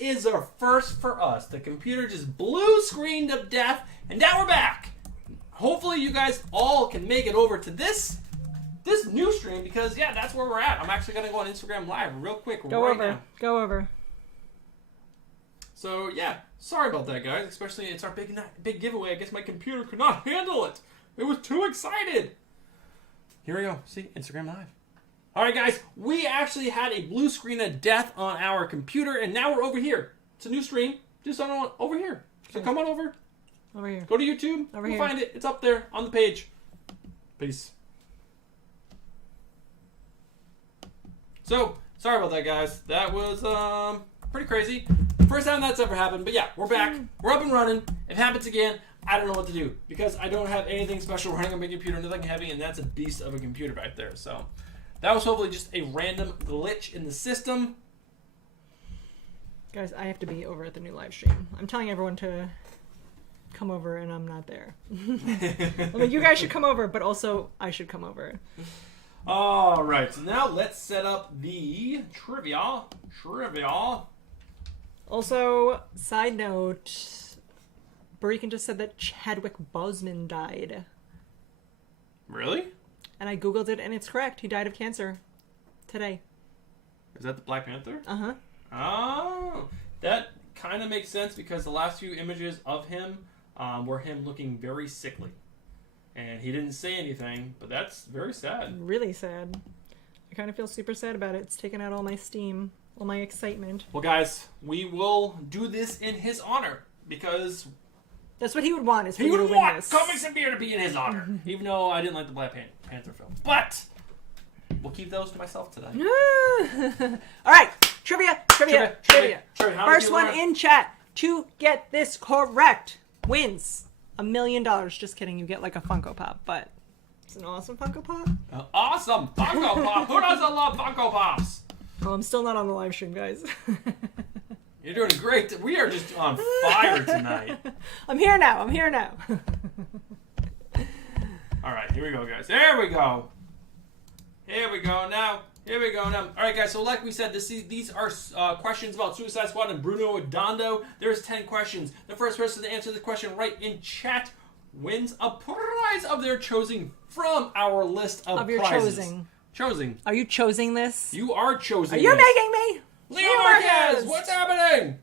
is a first for us. The computer just blue screened of death, and now we're back. Hopefully you guys all can make it over to this new stream, because yeah, that's where we're at. I'm actually gonna go on Instagram Live real quick Go over. So yeah, sorry about that, guys. Especially it's our big giveaway. I guess my computer could not handle it. It was too excited. Here we go. See, Instagram Live. All right, guys, we actually had a blue screen of death on our computer, and now we're over here. It's a new stream, just on over here. So come on over. Over here. Go to YouTube. Over You'll here. find it. It's up there on the page. Peace. So, sorry about that, guys. That was pretty crazy. First time that's ever happened, but yeah, we're back. We're up and running. If it happens again, I don't know what to do, because I don't have anything special running on my computer, nothing heavy, and that's a beast of a computer back there. So, that was hopefully just a random glitch in the system. Guys, I have to be over at the new live stream. I'm telling everyone to come over, and I'm not there. I mean, you guys should come over, but also I should come over. All right, so now let's set up the trivia. Also, side note, Barikan just said that Chadwick Boseman died. Really? And I googled it, and it's correct. He died of cancer today. Is that the Black Panther? Uh-huh. Oh, that kind of makes sense, because the last few images of him were him looking very sickly. And he didn't say anything, but that's very sad. Really sad. I kind of feel super sad about it. It's taken out all my steam, all my excitement. Well, guys, we will do this in his honor, because That's what he would want, is for he you to would win want this. Comics and Beer to be in his honor. Even though I didn't like the Black Panther film. But we'll keep those to myself today. All right, trivia. Trivia. How many First people one are- in chat to get this correct wins $1 million. Just kidding, you get like a Funko Pop, but it's an awesome Funko Pop. Awesome Funko Pop. Who doesn't love Funko Pops? Oh, I'm still not on the live stream, guys. You're doing great. We are just on fire tonight. I'm here now. All right, here we go, guys. There we go. Here we go now. All right, guys. So, like we said, these are questions about Suicide Squad and Bruno Redondo. There's 10 questions. The first person to answer the question right in chat wins a prize of their choosing from our list of your prizes. choosing. Are you choosing this? You are choosing. Are you this. making me? Leo Marquez, what's happening?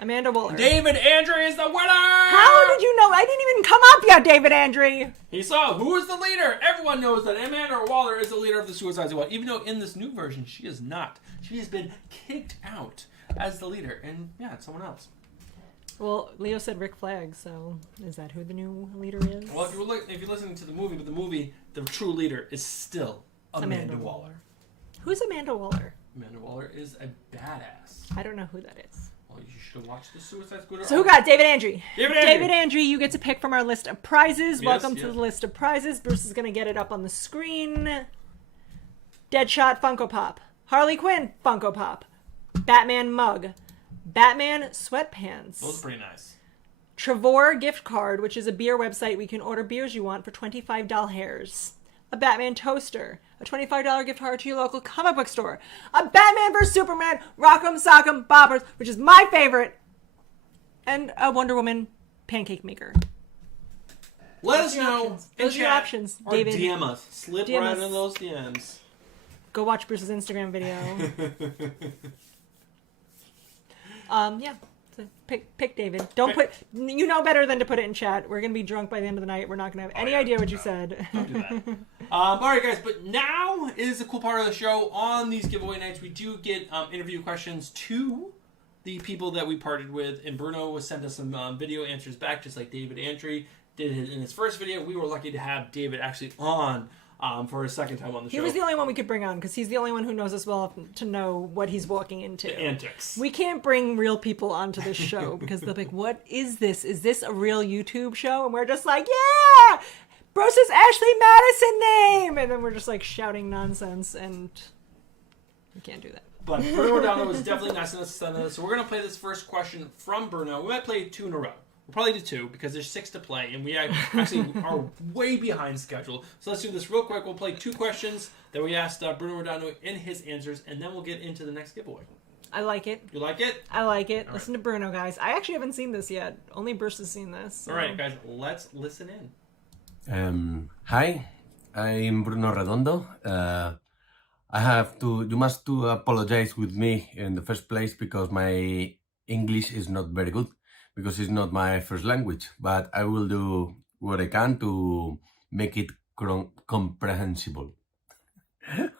Amanda Waller. David Andre is the winner. How did you know? I didn't even come up yet, David Andre. He saw who is the leader. Everyone knows that Amanda Waller is the leader of the Suicide Squad, even though in this new version she is not. She has been kicked out as the leader, and yeah, it's someone else. Well, Leo said Rick Flag, so is that who the new leader is? Well, if you're listening to the movie, the true leader is still Amanda Waller. Who's Amanda Waller? Amanda Waller is a badass. I don't know who that is. Well, you should have watched the Suicide Squad. So who got David Andre? David Andre, you get to pick from our list of prizes. Yes, Welcome yes. to the list of prizes. Bruce is going to get it up on the screen. Deadshot Funko Pop. Harley Quinn Funko Pop. Batman mug. Batman sweatpants. Those are pretty nice. Trevor gift card, which is a beer website we can order beers you want for $25. A Batman toaster. A $25 gift card to your local comic book store. A Batman vs. Superman Rock'em Sock'em Boppers, which is my favorite. And a Wonder Woman pancake maker. Let us know. Those are your options, or David. DM us. Slip DM right us. into those DMs. Go watch Bruce's Instagram video. Yeah. So pick David. Don't put. You know better than to put it in chat. We're gonna be drunk by the end of the night. We're not gonna have any idea what you said. Don't do that. All right, guys. But now is the cool part of the show. On these giveaway nights, we do get interview questions to the people that we parted with, and Bruno was sent us some video answers back, just like David Andre did in his first video. We were lucky to have David actually on for his second time on the show. He was the only one we could bring on because he's the only one who knows us well to know what he's walking into. The antics. We can't bring real people onto this show because they're like, what is this? Is this a real YouTube show? And we're just like, yeah! Bruce's Ashley Madison name! And then we're just like shouting nonsense and we can't do that. But Bruno Redondo was definitely nice enough to send us. So we're going to play this first question from Bruno. We might play 2 in a row. We'll probably do 2 because there's 6 to play, and we actually are way behind schedule. So let's do this real quick. We'll play 2 questions that we asked Bruno Redondo in his answers, and then we'll get into the next giveaway. I like it. You like it? I like it. All Listen to Bruno, guys. I actually haven't seen this yet. Only Bruce has seen this. So. All right, guys, let's listen in. Hi, I'm Bruno Redondo. You must apologize with me in the first place because my English is not very good, because it's not my first language, but I will do what I can to make it comprehensible.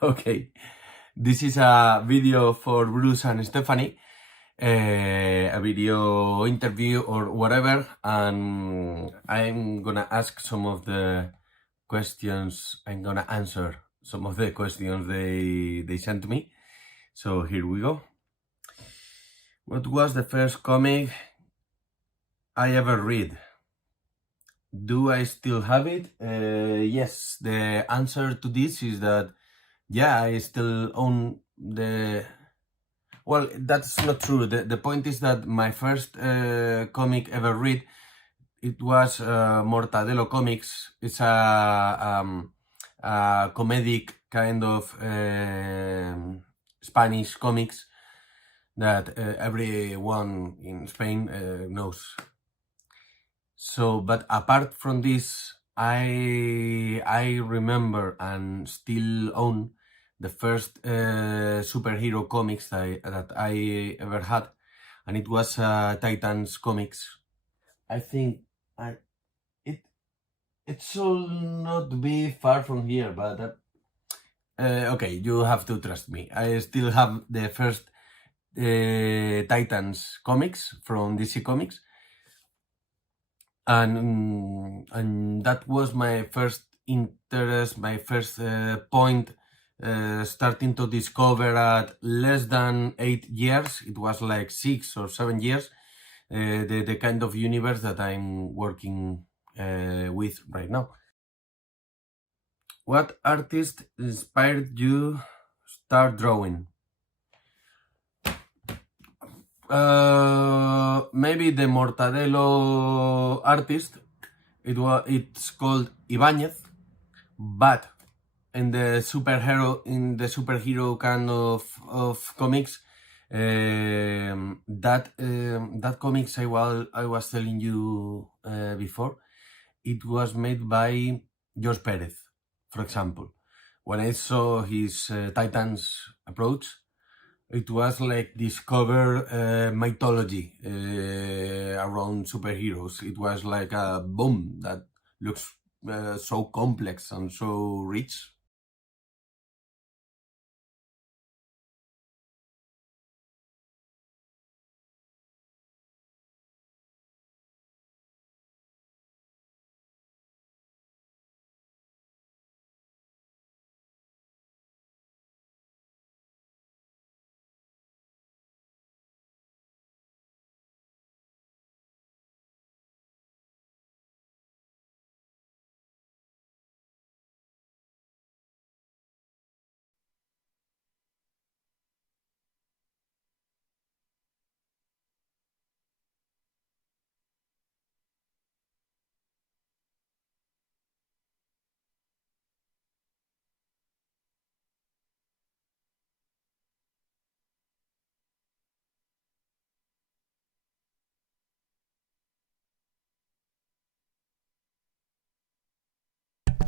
Okay, this is a video for Bruce and Stephanie, a video interview or whatever, and I'm gonna ask some of the questions. I'm gonna answer some of the questions they sent to me. So here we go. What was the first comic I ever read? Do I still have it? Yes, the answer to this is that yeah, I still own the... Well, that's not true. The point is that my first comic ever read, it was Mortadelo Comics. It's a comedic kind of Spanish comics that everyone in Spain knows. So, but apart from this, I remember and still own the first superhero comics that I ever had, and it was Titans comics. I think it should not be far from here, but okay, you have to trust me. I still have the first Titans comics from DC Comics, and that was my first interest, my first point, starting to discover at less than 8 years. It was like 6 or 7 years, the kind of universe that I'm working with right now. What artist inspired you start drawing? Maybe the Mortadelo artist. It's called Ibáñez, but in the superhero kind of comics, that comics I was telling you before, it was made by George Pérez, for example. When I saw his Titans approach, it was like discover mythology around superheroes. It was like a boom that looks so complex and so rich.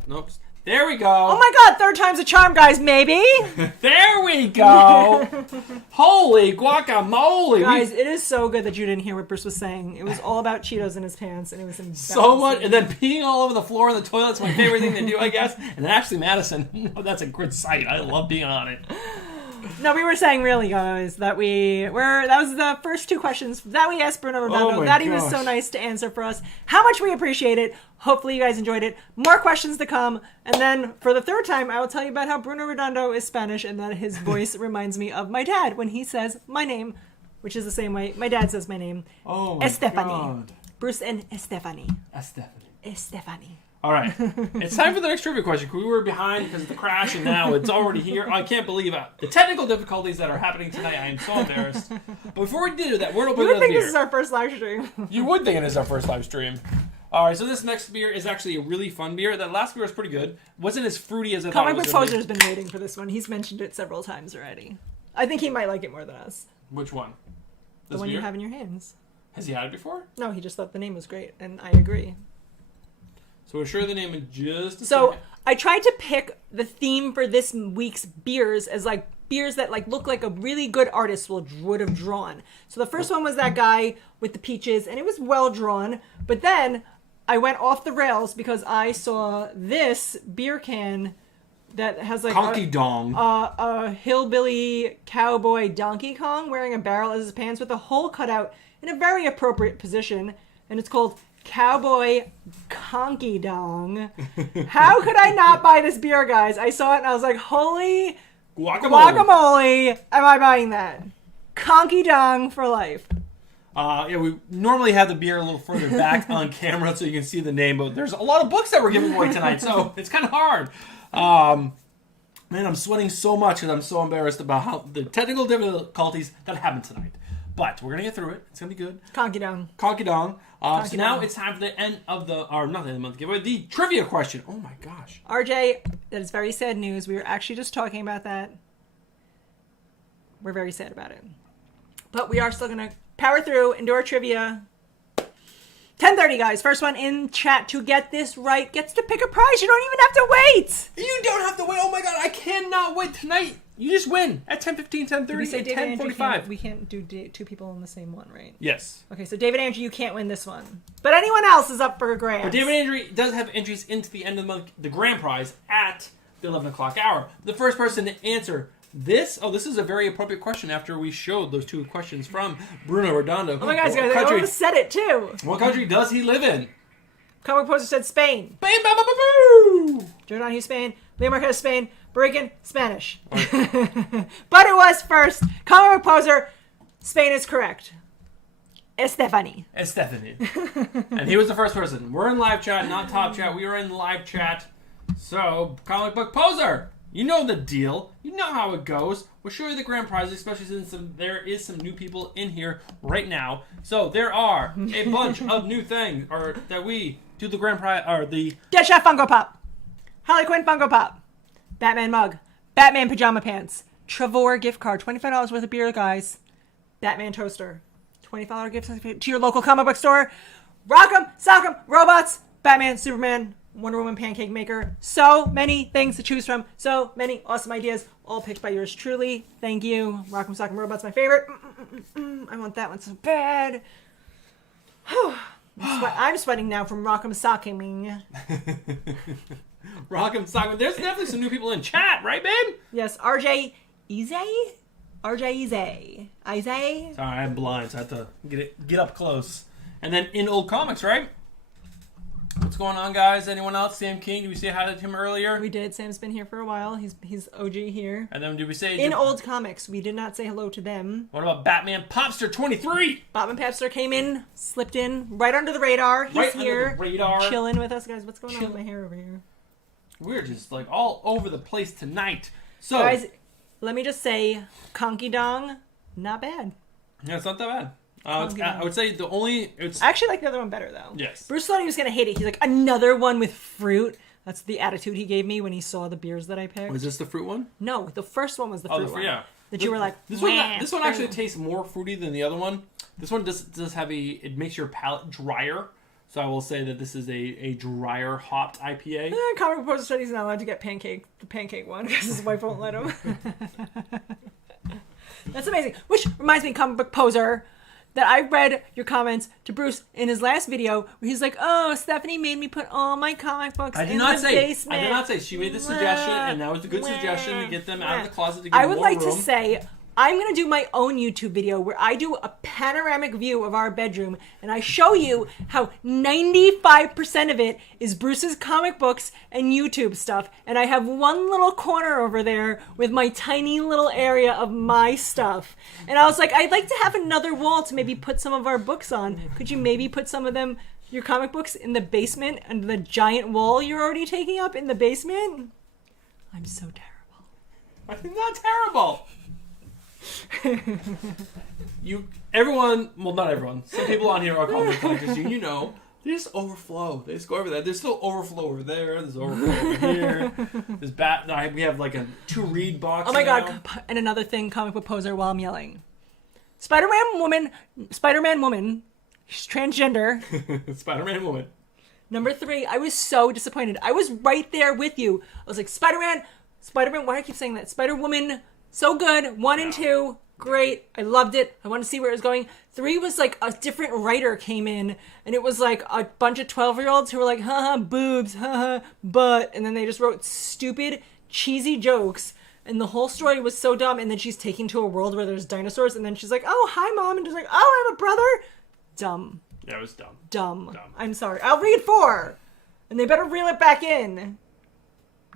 Nope. There we go. Oh my god, third time's a charm, guys, maybe? There we go. Holy guacamole. Guys, it is so good that you didn't hear what Bruce was saying. It was all about Cheetos in his pants, and it was embarrassing. So much, and then peeing all over the floor in the toilet's my favorite thing to do, I guess. And Ashley Madison, that's a good sight. I love being on it. No, we were saying really, guys, that that was the first 2 questions that we asked Bruno Redondo. my That he was gosh. so nice to answer for us. How much we appreciate it. Hopefully you guys enjoyed it. More questions to come. And then for the 3rd time, I will tell you about how Bruno Redondo is Spanish and that his voice reminds me of my dad when he says my name, which is the same way my dad says my name. Oh my Estefany. God. Bruce and Estefany. Estefany. All right. It's time for the next trivia question. We were behind because of the crash, and now it's already here. I can't believe it. The technical difficulties that are happening tonight. I am so embarrassed. But before we do that, we're going to You open would think beer. this is our first live stream. You would think it is our first live stream. All right, so this next beer is actually a really fun beer. That last beer was pretty good. Wasn't as fruity as I thought it Comic was Book going to Poser's been waiting for this one. He's mentioned it several times already. I think he might like it more than us. Which one? The This one you beer? have in your hands. Has he had it before? No, he just thought the name was great, and I agree. So we'll show you the name in just a So second. I tried to pick the theme for this week's beers as like beers that like look like a really good artist would have drawn. So the first one was that guy with the peaches, and it was well drawn. But then I went off the rails because I saw this beer can that has like Conky Dong. a hillbilly cowboy Donkey Kong wearing a barrel as his pants with a hole cut out in a very appropriate position, and it's called Cowboy Conky Dong. How could I not buy this beer, guys? I saw it and I was like, holy guacamole, am I buying that? Conky Dong for life. Yeah, we normally have the beer a little further back on camera so you can see the name, but there's a lot of books that we're giving away tonight, so it's kind of hard. Man, I'm sweating so much and I'm so embarrassed about how the technical difficulties that happened tonight. But we're going to get through it. It's going to be good. Conky Dong. Conky Dong. So now Dong. it's time for the end of the, or not the end of the month giveaway, the trivia question. Oh my gosh. RJ, that is very sad news. We were actually just talking about that. We're very sad about it. But we are still going to power through and do our trivia. 10:30, guys. First one in chat to get this right gets to pick a prize. You don't even have to wait. You don't have to wait. Oh my god, I cannot wait tonight. You just win at 10:15, 10:30, We say and David Andrew 10:45. we can't do two people in the same one, right? Yes. Okay, so David Andrew, you can't win this one. But anyone else is up for a grab. But David Andrew does have entries into the end of the month, the grand prize, at the 11 o'clock hour. The first person to answer this is a very appropriate question after we showed those two questions from Bruno Redondo. Oh my God, guys, I country, almost said it too. what country does he live in? Comic Poster said Spain. Bam, bam, bam, bam, boo! Jordan Hughes, Spain. Leo Marquez, Spain. Barigan, Spanish. But it was first. Comic Poser, Spain is correct. Estefany. And Stephanie. And he was the first person. We're in live chat, not top chat. We are in live chat. So, Comic Book Poser, you know the deal. You know how it goes. We'll show you the grand prize, especially since there is some new people in here right now. So, there are a bunch of new things that we do the grand prize, or the... Deadshot Funko Pop. Harley Quinn Funko Pop. Batman mug. Batman pajama pants. Travor gift card. $25 worth of beer, guys. Batman toaster. $25 gift card to your local comic book store. Rock'em, Sock'em, Robots. Batman, Superman, Wonder Woman pancake maker. So many things to choose from. So many awesome ideas. All picked by yours truly. Thank you. Rock'em, Sock'em, Robots, my favorite. I want that one so bad. I'm sweating now from Rock'em Sock'eming. Rock'em Sock'em. There's definitely some new people in chat, right, babe? Yes, RJ Ize? RJ Ize? Sorry, I'm blind, so I have to get up close. And then in old comics, right? What's going on, guys? Anyone else? Sam King, did we say hi to him earlier? We did. Sam's been here for a while. He's OG here. And then did we say... In old comics, we did not say hello to them. What about Batman Popster 23? Batman Papster came in, slipped in, right under the radar. He's Right here, under the radar. chilling with us. Guys, what's going on with my hair over here? We're just like all over the place tonight. So, Guys, let me just say, Conky Dong, not bad. yeah, it's not that bad. I would say the only... I actually like the other one better, though. Yes. Bruce thought he was going to hate it. He's like, another one with fruit? That's the attitude he gave me when he saw the beers that I picked. Was this the fruit one? No, the first one was the fruit one. Yeah. That you were like, this "Wah, one actually fruit." tastes more fruity than the other one. This one does have it makes your palate drier. So I will say that this is a drier hopped IPA. Comic Book Poster said he's not allowed to get the pancake one because his wife won't let him. That's amazing. Which reminds me, Comic Book Poser, that I read your comments to Bruce in his last video where he's like, "Oh, Stephanie made me put all my comic books in the basement." I did not say. She made the suggestion, and that was a good suggestion to get them out of the closet to get I would more like room. to say, I'm going to do my own YouTube video where I do a panoramic view of our bedroom and I show you how 95% of it is Bruce's comic books and YouTube stuff. And I have one little corner over there with my tiny little area of my stuff. And I was like, I'd like to have another wall to maybe put some of our books on. Could you maybe put some of them, your comic books, in the basement under the giant wall you're already taking up in the basement? I'm so terrible. I'm not terrible. Everyone, well, not everyone. Some people on here are comic collectors. You know, they just overflow. They just go over there. There's still overflow over there. There's overflow over here. We have like a 2 read box. Oh my now. God. And another thing, Comic Book Poser, while I'm yelling. Spider-Man woman. She's transgender. Spider-Man woman. Number 3, I was so disappointed. I was right there with you. I was like, Spider-Man, why do I keep saying that? Spider-Woman, so good. 1 and 2, great. I loved it. I wanted to see where it was going. 3 was like a different writer came in, and it was like a bunch of 12-year-olds who were like, haha, boobs, haha, butt. And then they just wrote stupid, cheesy jokes. And the whole story was so dumb. And then she's taken to a world where there's dinosaurs. And then she's like, oh, hi, Mom. And just like, oh, I have a brother. Dumb. Yeah, it was dumb. Dumb. I'm sorry. I'll read 4. And they better reel it back in.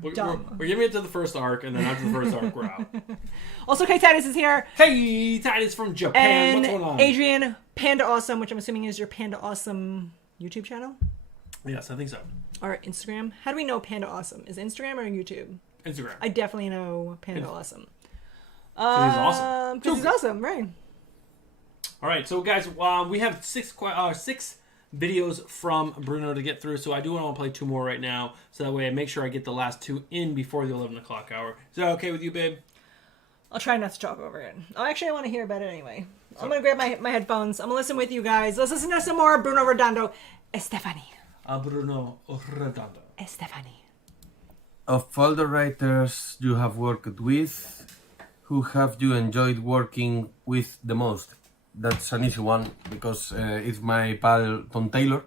We're giving it to the first arc, and then after the first arc, we're out. Also, Kate Titus is here. Hey, Titus from Japan. What's And going on? Adrian, Panda Awesome, which I'm assuming is your Panda Awesome YouTube channel? Yes, I think so. Or Instagram? How do we know Panda Awesome? Is it Instagram or YouTube? Instagram. I definitely know Panda Awesome. Because he's awesome. Because he's awesome, right. All right, so guys, we have 6 videos from Bruno to get through, so I do want to play 2 more right now, so that way I make sure I get the last 2 in before the 11 o'clock hour. Is that okay with you, babe? I'll try not to talk over it. Oh, actually, I want to hear about it anyway. I'm going to grab my headphones. I'm going to listen with you guys. Let's listen to some more Bruno Redondo. Estefany. Bruno Redondo. Estefany. Of all the writers you have worked with, who have you enjoyed working with the most? That's an easy one because it's my pal Tom Taylor.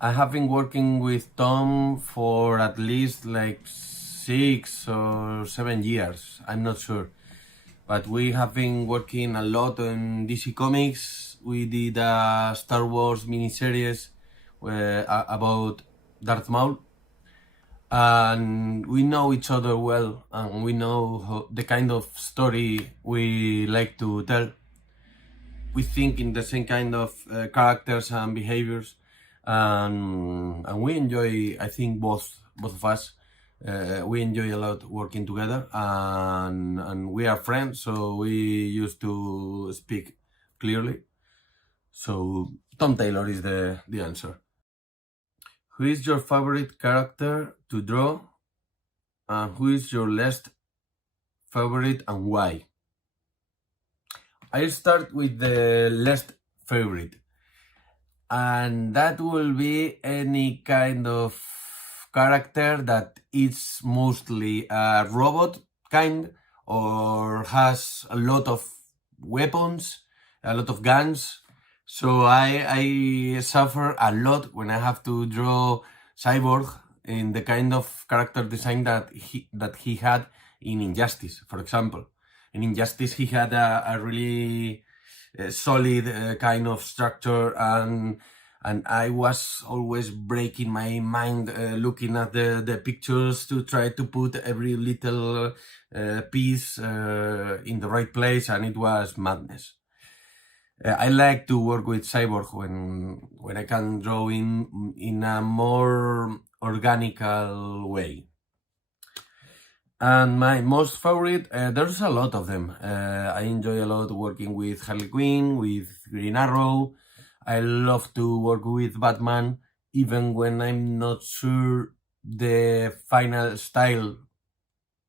I have been working with Tom for at least like 6 or 7 years. I'm not sure. But we have been working a lot on DC Comics. We did a Star Wars miniseries about Darth Maul. And we know each other well, and we know the kind of story we like to tell. We think in the same kind of characters and behaviors, and we enjoy. I think both of us, we enjoy a lot working together, and we are friends, so we used to speak clearly. So Tom Taylor is the answer. Who is your favorite character to draw, and who is your least favorite and why? I'll start with the least favorite, and that will be any kind of character that is mostly a robot kind or has a lot of weapons, a lot of guns. So I suffer a lot when I have to draw Cyborg in the kind of character design that he had in Injustice, for example. In Injustice, he had a really solid kind of structure, and I was always breaking my mind looking at the pictures to try to put every little piece in the right place, and it was madness. I like to work with Cyborg when I can draw in a more organical way. And my most favorite, there's a lot of them. I enjoy a lot working with Harley Quinn, with Green Arrow. I love to work with Batman, even when I'm not sure the final style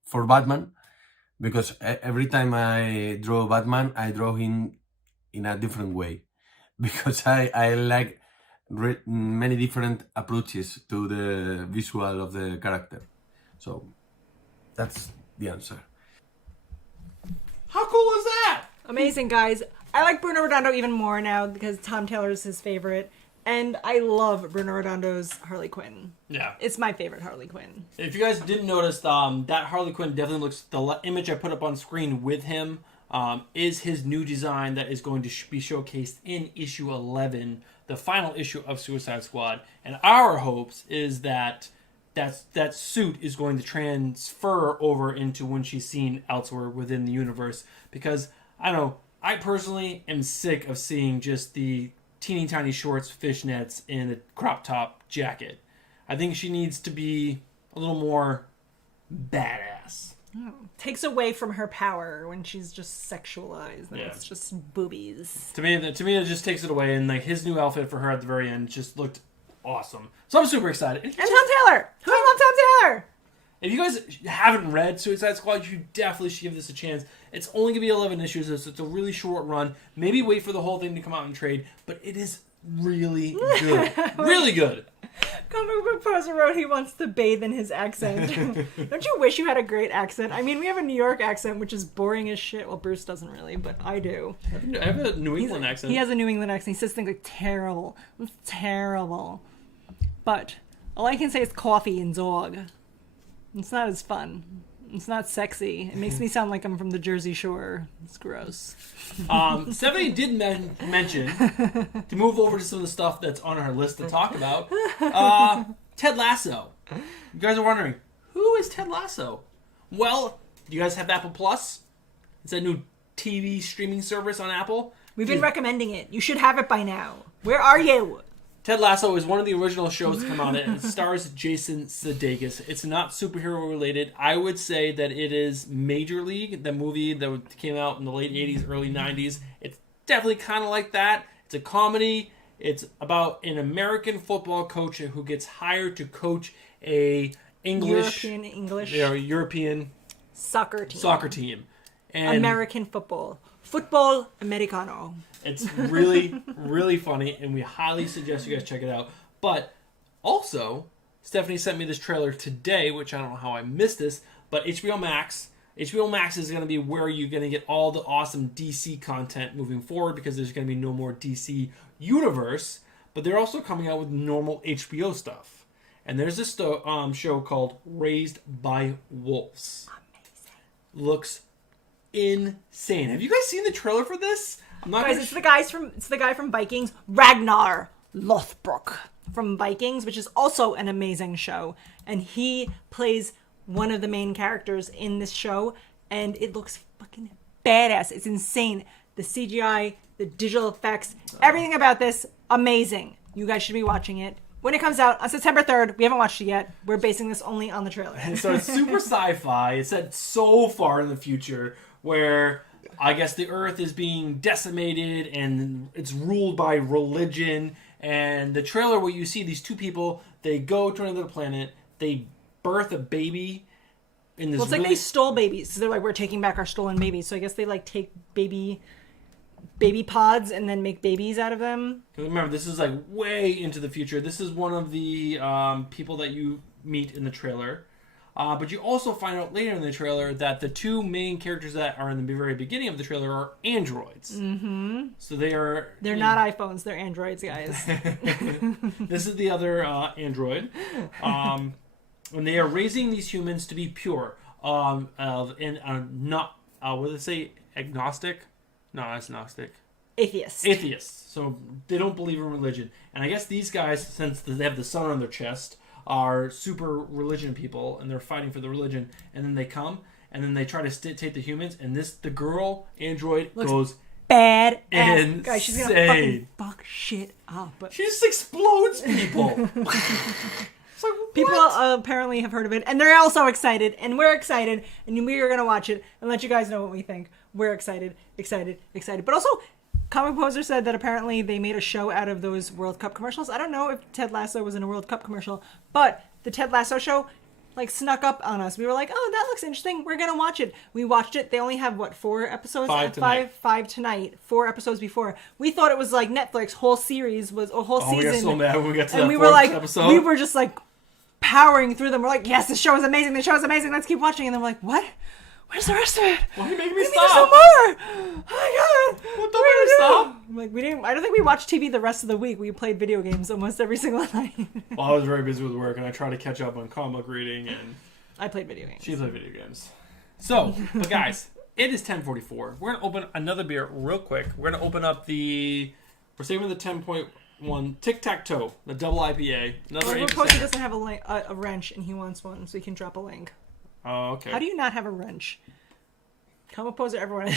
for Batman, because every time I draw Batman, I draw him in a different way, because I like many different approaches to the visual of the character. So that's the answer. How cool is that? Amazing, guys. I like Bruno Redondo even more now because Tom Taylor is his favorite. And I love Bruno Redondo's Harley Quinn. Yeah. It's my favorite Harley Quinn. If you guys didn't notice, that Harley Quinn definitely looks... The image I put up on screen with him is his new design that is going to be showcased in issue 11, the final issue of Suicide Squad. And our hopes is that suit is going to transfer over into when she's seen elsewhere within the universe. Because, I don't know, I personally am sick of seeing just the teeny tiny shorts, fishnets, and a crop top jacket. I think she needs to be a little more badass. Oh. Takes away from her power when she's just sexualized. And it's just boobies. To me, it just takes it away. And like his new outfit for her at the very end just looked awesome. So I'm super excited. And Tom Taylor! Who loves Tom Taylor? If you guys haven't read Suicide Squad, you definitely should give this a chance. It's only going to be 11 issues, so it's a really short run. Maybe wait for the whole thing to come out in trade, but it is really good. Really good. Comic Book Poser wrote he wants to bathe in his accent. Don't you wish you had a great accent? I mean, we have a New York accent, which is boring as shit. Well, Bruce doesn't really, but I do. I have a New England accent. He has a New England accent. He says things like terrible. It's terrible. But all I can say is coffee and dog. It's not as fun. It's not sexy. It makes me sound like I'm from the Jersey Shore. It's gross. Stephanie did mention, to move over to some of the stuff that's on our list to talk about, Ted Lasso. You guys are wondering, who is Ted Lasso? Well, do you guys have Apple Plus? It's a new TV streaming service on Apple. We've been recommending it. You should have it by now. Where are you? Ted Lasso is one of the original shows to come out, and it stars Jason Sudeikis. It's not superhero related. I would say that it is Major League, the movie that came out in the late 80s, early 90s. It's definitely kind of like that. It's a comedy. It's about an American football coach who gets hired to coach a European soccer team. And American football. Football Americano. It's really, really funny, and we highly suggest you guys check it out. But also, Stephanie sent me this trailer today, which I don't know how I missed this, but HBO Max. HBO Max is going to be where you're going to get all the awesome DC content moving forward, because there's going to be no more DC Universe, but they're also coming out with normal HBO stuff. And there's this show called Raised by Wolves. Amazing. Looks insane. Have you guys seen the trailer for this? I'm not guys, it's the guy from Vikings, Ragnar Lothbrok from Vikings, which is also an amazing show, and he plays one of the main characters in this show, and it looks fucking badass. It's insane. The CGI, the digital effects, everything about this, amazing. You guys should be watching it. When it comes out on September 3rd, we haven't watched it yet. We're basing this only on the trailer. And so it's super sci-fi. It's set so far in the future where I guess the Earth is being decimated and it's ruled by religion. And the trailer where you see these two people, they go to another planet, they birth a baby in this. Well, it's like they stole babies. So they're like, we're taking back our stolen babies. So I guess they like take baby pods and then make babies out of them. Remember, this is like way into the future. This is one of the people that you meet in the trailer. But you also find out later in the trailer that the two main characters that are in the very beginning of the trailer are androids. Mm-hmm. So they're not iPhones, they're androids, guys. This is the other android. And they are raising these humans to be pure. And not, what do they say, agnostic? No, that's Gnostic. Atheists. So they don't believe in religion. And I guess these guys, since they have the sun on their chest, are super religion people, and they're fighting for the religion. And then they come, and then they try to take the humans. And the girl android goes bad insane. Guys, she's gonna fucking fuck shit up. She just explodes people. It's like, people apparently have heard of it, and they're also excited, and we're excited, and we are gonna watch it and let you guys know what we think. We're excited. But also, Comic Poser said that apparently they made a show out of those World Cup commercials. I don't know if Ted Lasso was in a World Cup commercial, but the Ted Lasso show like snuck up on us. We were like, oh, that looks interesting. We're going to watch it. We watched it. They only have, 4 episodes? Five tonight. 4 episodes before. We thought it was like Netflix, whole series was a whole season. We got so mad when we got to and that we fourth were like, episode. We were just like powering through them. We're like, yes, this show is amazing. Let's keep watching. And then we're like, what? Where's the rest of it? Why are you making me stop? There's some more. Oh my god! What the way to stop? Like we didn't. I don't think we watched TV the rest of the week. We played video games almost every single night. Well, I was very busy with work, and I tried to catch up on comic book reading, and I played video games. She played video games. So, but guys, it is 10:44. We're gonna open another beer real quick. We're gonna open up we're saving the 10.1 Tic Tac Toe, the double IPA. Another 8%. Poster doesn't have a wrench, and he wants one, so he can drop a link. Oh, okay. How do you not have a wrench? Comic Poser, everyone.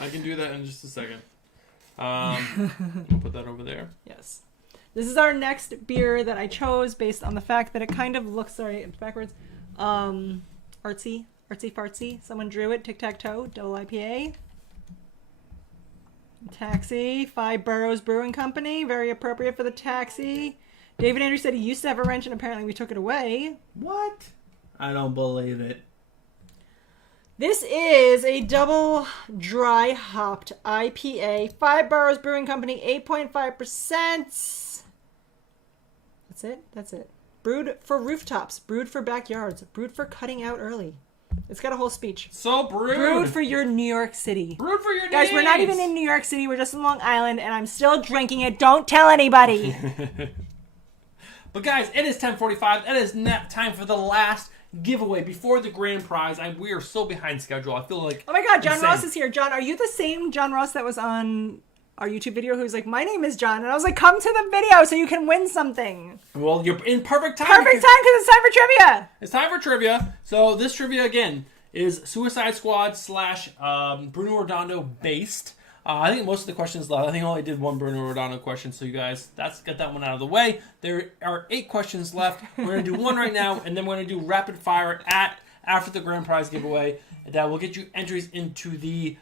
I can do that in just a second. I'll put that over there. Yes. This is our next beer that I chose based on the fact that it kind of looks, sorry, it's backwards, artsy fartsy. Someone drew it, tic-tac-toe, double IPA. Taxi, Five Boroughs Brewing Company, very appropriate for the taxi. David Andrew said he used to have a wrench and apparently we took it away. What? I don't believe it. This is a double dry hopped IPA. 5 Boroughs Brewing Company, 8.5%. That's it? That's it. Brewed for rooftops, brewed for backyards, brewed for cutting out early. It's got a whole speech. So brewed. Brewed for your New York City. Brewed for your Guys, we're not needs. even in New York City. We're just in Long Island, and I'm still drinking it. Don't tell anybody. But guys, it is 10:45. It is time for the last giveaway before the grand prize. We are so behind schedule. I feel like Oh my God, John insane. Ross is here. John, are you the same John Ross that was on our YouTube video who's like, my name is John? And I was like, come to the video so you can win something. Well, you're in perfect time. Perfect time because it's time for trivia. It's time for trivia. So this trivia again is Suicide Squad / Bruno Redondo based. I think most of the questions left. I think I only did one Bruno Redondo question, so you guys, get that one out of the way. There are 8 questions left. We're going to do one right now, and then we're going to do rapid fire after the grand prize giveaway. That will get you entries into the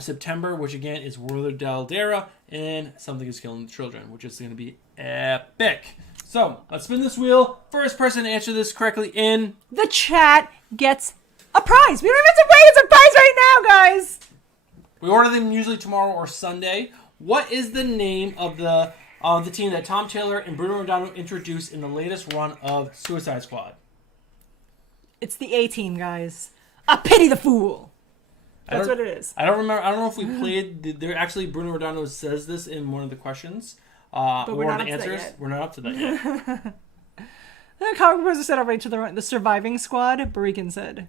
September, which again is World Del Dara, and Something is Killing the Children, which is going to be epic. So let's spin this wheel. First person to answer this correctly in The chat gets a prize. We don't even have to wait. It's a prize right now, guys. We order them usually tomorrow or Sunday. What is the name of the team that Tom Taylor and Bruno Redondo introduced in the latest run of Suicide Squad? It's the A-Team, guys. I pity the fool. That's what it is. I don't remember. I don't know if we played. There actually, Bruno Redondo says this in one of the questions. But we're not one of the up to that answers. yet. We're not up to that yet. The comic composer said already to the surviving squad. Barikan said.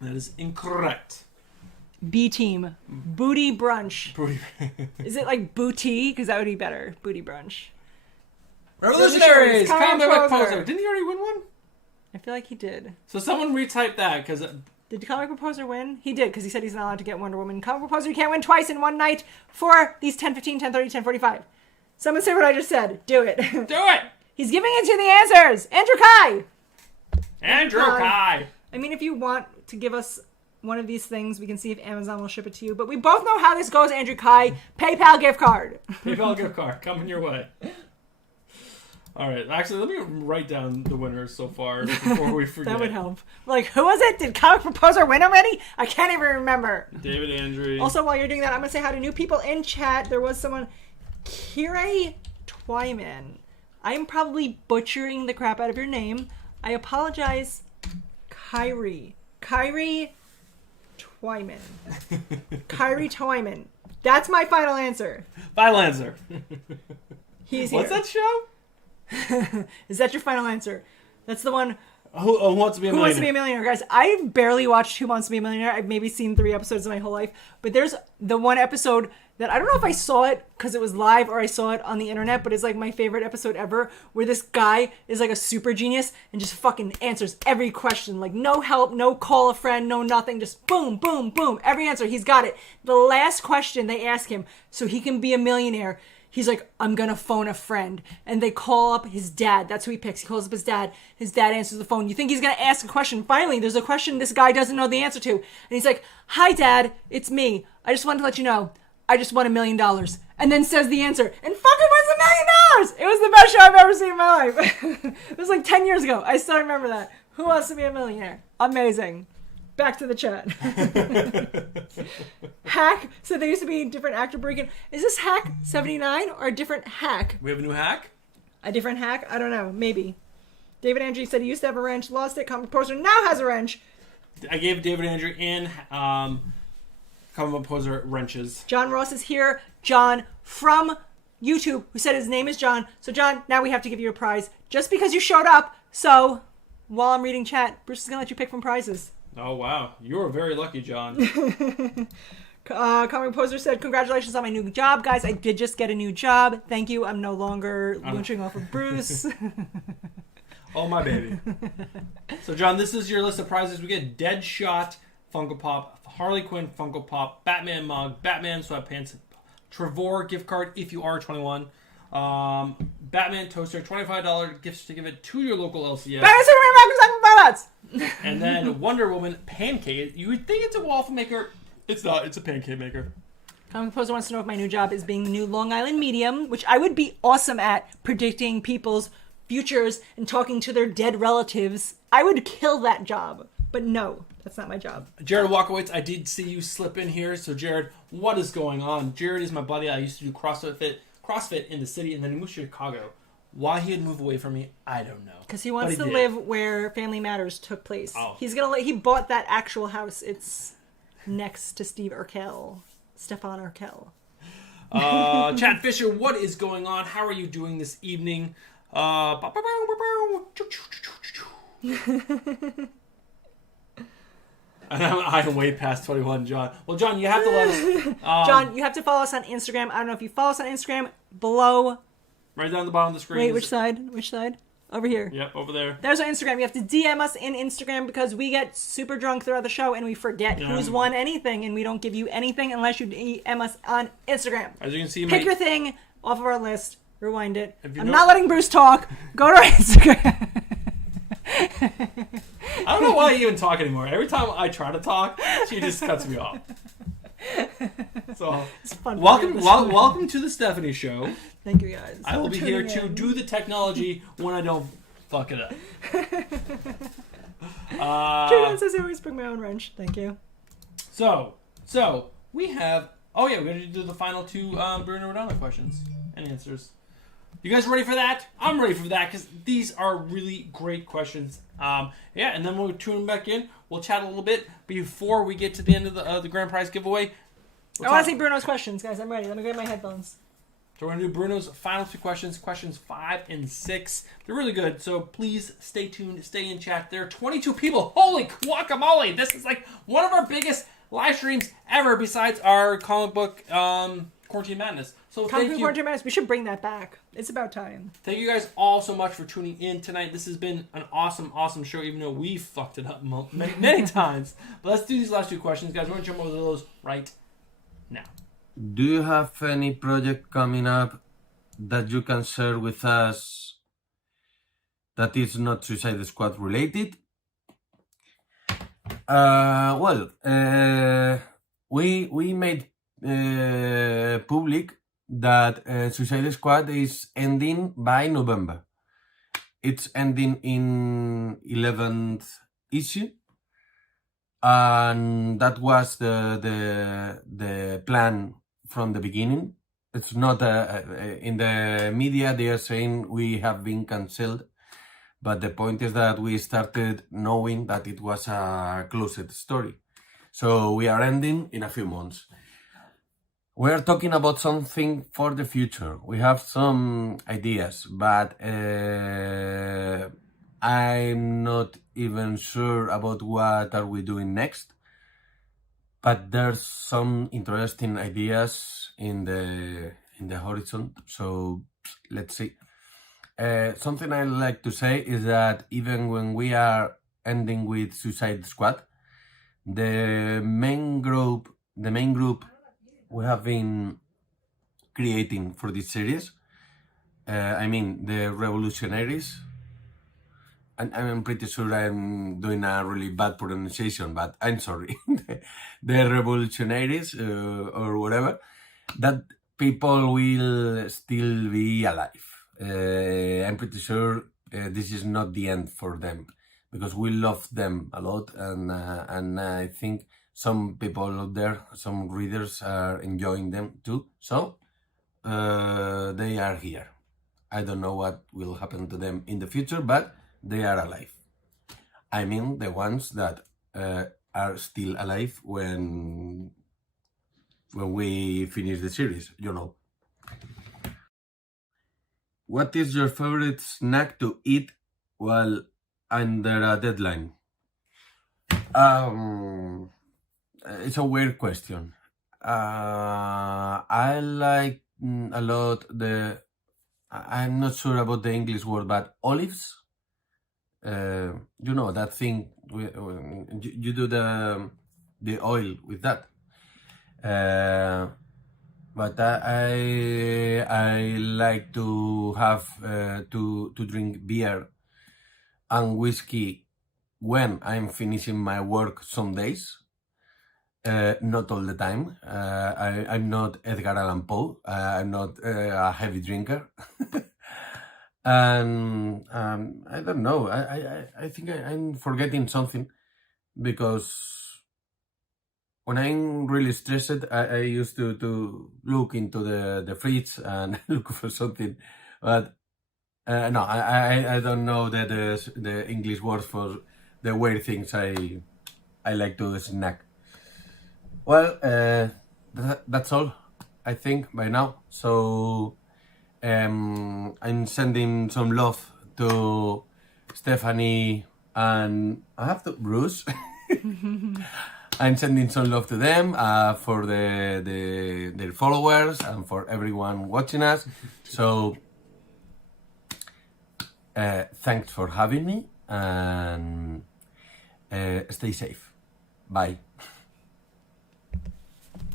That is incorrect. B-Team. Booty Brunch. Is it like booty? Because that would be better. Booty Brunch. Revolutionaries! Comic Comic book poser. poser. Didn't he already win one? I feel like he did. So someone retype that because Did Comic Proposer win? He did, because he said he's not allowed to get Wonder Woman. Comic Proposer, you can't win twice in one night for these 10:15, 10:30, 10:45. Someone say what I just said. Do it. do it. He's giving it to the answers. Andrew Kai. Andrew Kai. I mean, if you want to give us one of these things, we can see if Amazon will ship it to you. But we both know how this goes, Andrew Kai. PayPal gift card. PayPal gift card coming your way. All right, actually, let me write down the winners so far before we forget. That would help. Like, who was it? Did Comic Proposer win already? I can't even remember. David Andrew. Also, while you're doing that, I'm going to say hi to new people in chat. There was someone, Kire Twyman. I'm probably butchering the crap out of your name. I apologize, Kyrie. Kyrie Twyman. Kyrie Twyman. That's my final answer. Final answer. He's here. What's that show? Is that your final answer? That's the one. Who Wants to Be a Who Millionaire? Wants to Be a Millionaire? Guys, I barely watched Who Wants to Be a Millionaire. I've maybe seen 3 episodes in my whole life. But there's the one episode that I don't know if I saw it because it was live or I saw it on the internet, but it's like my favorite episode ever, where this guy is like a super genius and just fucking answers every question. Like no help, no call a friend, no nothing. Just boom, boom, boom. Every answer, he's got it. The last question they ask him so he can be a millionaire, he's like, I'm gonna phone a friend. And they call up his dad. That's who he picks. He calls up his dad. His dad answers the phone. You think he's gonna ask a question. Finally, there's a question this guy doesn't know the answer to. And he's like, hi, Dad. It's me. I just wanted to let you know. I just won $1 million. And then says the answer. And fucking wins $1 million! It was the best show I've ever seen in my life. It was like 10 years ago. I still remember that. Who Wants to Be a Millionaire? Amazing. Back to the chat. Hack. So there used to be a different actor breaking. Is this Hack 79 or a different Hack? We have a new hack? A different Hack? I don't know. Maybe. David Andrew said he used to have a wrench, lost it, comic poster, now has a wrench. I gave David Andrew and Comic Poser wrenches. John Ross is here. John from YouTube, who said his name is John. So John, now we have to give you a prize just because you showed up. So while I'm reading chat, Bruce is going to let you pick from prizes. Oh, wow. You were very lucky, John. Comic Poser said, congratulations on my new job, guys. I did just get a new job. Thank you. I'm no longer lunching off of Bruce. Oh, my baby. So, John, this is your list of prizes. We get Deadshot Funko Pop, Harley Quinn Funko Pop, Batman mug, Batman sweatpants, Trevor gift card if you are 21, Batman toaster, $25 gift certificate to your local LCS, Batman Superman Robots! and then Wonder Woman pancake. You would think it's a waffle maker. It's not. It's a pancake maker. Comic Poser wants to know if my new job is being the new Long Island medium, which I would be awesome at, predicting people's futures and talking to their dead relatives. I would kill that job. But no, that's not my job. Jared Walkowitz, I did see you slip in here. So, Jared, what is going on? Jared is my buddy. I used to do CrossFit in the city, and then he moved to Chicago. Why he would move away from me, I don't know. Because he wants to did. live where Family Matters took place. Oh. He bought that actual house. It's next to Stefan Urkel. Chad Fisher, what is going on? How are you doing this evening? And I'm way past 21, John. Well, John, you have to let us... John, you have to follow us on Instagram. I don't know if you follow us on Instagram. Below. Right down the bottom of the screen. Wait, which side? Which side? Over here. Yep, over there. There's our Instagram. You have to DM us in Instagram because we get super drunk throughout the show and we forget who's won anything, and we don't give you anything unless you DM us on Instagram. As you can see, pick your thing off of our list. Rewind it. I'm not letting Bruce talk. Go to our Instagram. I don't know why you even talk anymore. Every time I try to talk, she just cuts me off. So, it's fun. Welcome to the Stephanie Show. Thank you, guys. I will be here to do the technology when I don't fuck it up. Jordan says I always bring my own wrench. Thank you. So we have. Oh yeah, we're gonna do the final two Bruno Redondo questions and answers. You guys ready for that? I'm ready for that because these are really great questions. Yeah, and then we'll tune back in. We'll chat a little bit before we get to the end of the grand prize giveaway. I want to see Bruno's questions, guys. I'm ready. Let me get my headphones. So we're going to do Bruno's final two questions, questions 5 and 6. They're really good, so please stay tuned, stay in chat. There are 22 people. Holy guacamole! This is like one of our biggest live streams ever besides our comic book Quarantine Madness. So thank you. Quarantine Madness. We should bring that back. It's about time. Thank you guys all so much for tuning in tonight. This has been an awesome, awesome show, even though we fucked it up many times. But let's do these last two questions, guys. We're going to jump over those right now. Do you have any project coming up that you can share with us that is not Suicide Squad related? We made public that Suicide Squad is ending by November. It's ending in 11th issue. And that was the plan from the beginning. It's not in the media they are saying we have been cancelled, but the point is that we started knowing that it was a closed story. So we are ending in a few months. We are talking about something for the future. We have some ideas, but I'm not even sure about what are we doing next. But there's some interesting ideas in the horizon. So let's see. Something I like to say is that even when we are ending with Suicide Squad, the main group we have been creating for this series, I mean the Revolutionaries, and I'm pretty sure I'm doing a really bad pronunciation, but I'm sorry, the Revolutionaries or whatever, that people will still be alive. I'm pretty sure this is not the end for them, because we love them a lot, and I think some people out there, some readers are enjoying them too. So they are here. I don't know what will happen to them in the future, but they are alive. I mean the ones that are still alive when we finish the series, you know. What is your favorite snack to eat while under a deadline? It's a weird question. I like a lot I'm not sure about the English word, but olives. You know that thing you do the oil with that. But I like to have to drink beer and whiskey when I'm finishing my work some days. Not all the time. I'm not Edgar Allan Poe. I'm not a heavy drinker. And I don't know. I think I'm forgetting something because when I'm really stressed, I used to look into the fridge and look for something. But no, I don't know the English word for the weird things I like to snack. Well, that's all, I think, by now. So I'm sending some love to Stephanie and I have to Bruce. I'm sending some love to them for their followers and for everyone watching us. So thanks for having me and stay safe. Bye.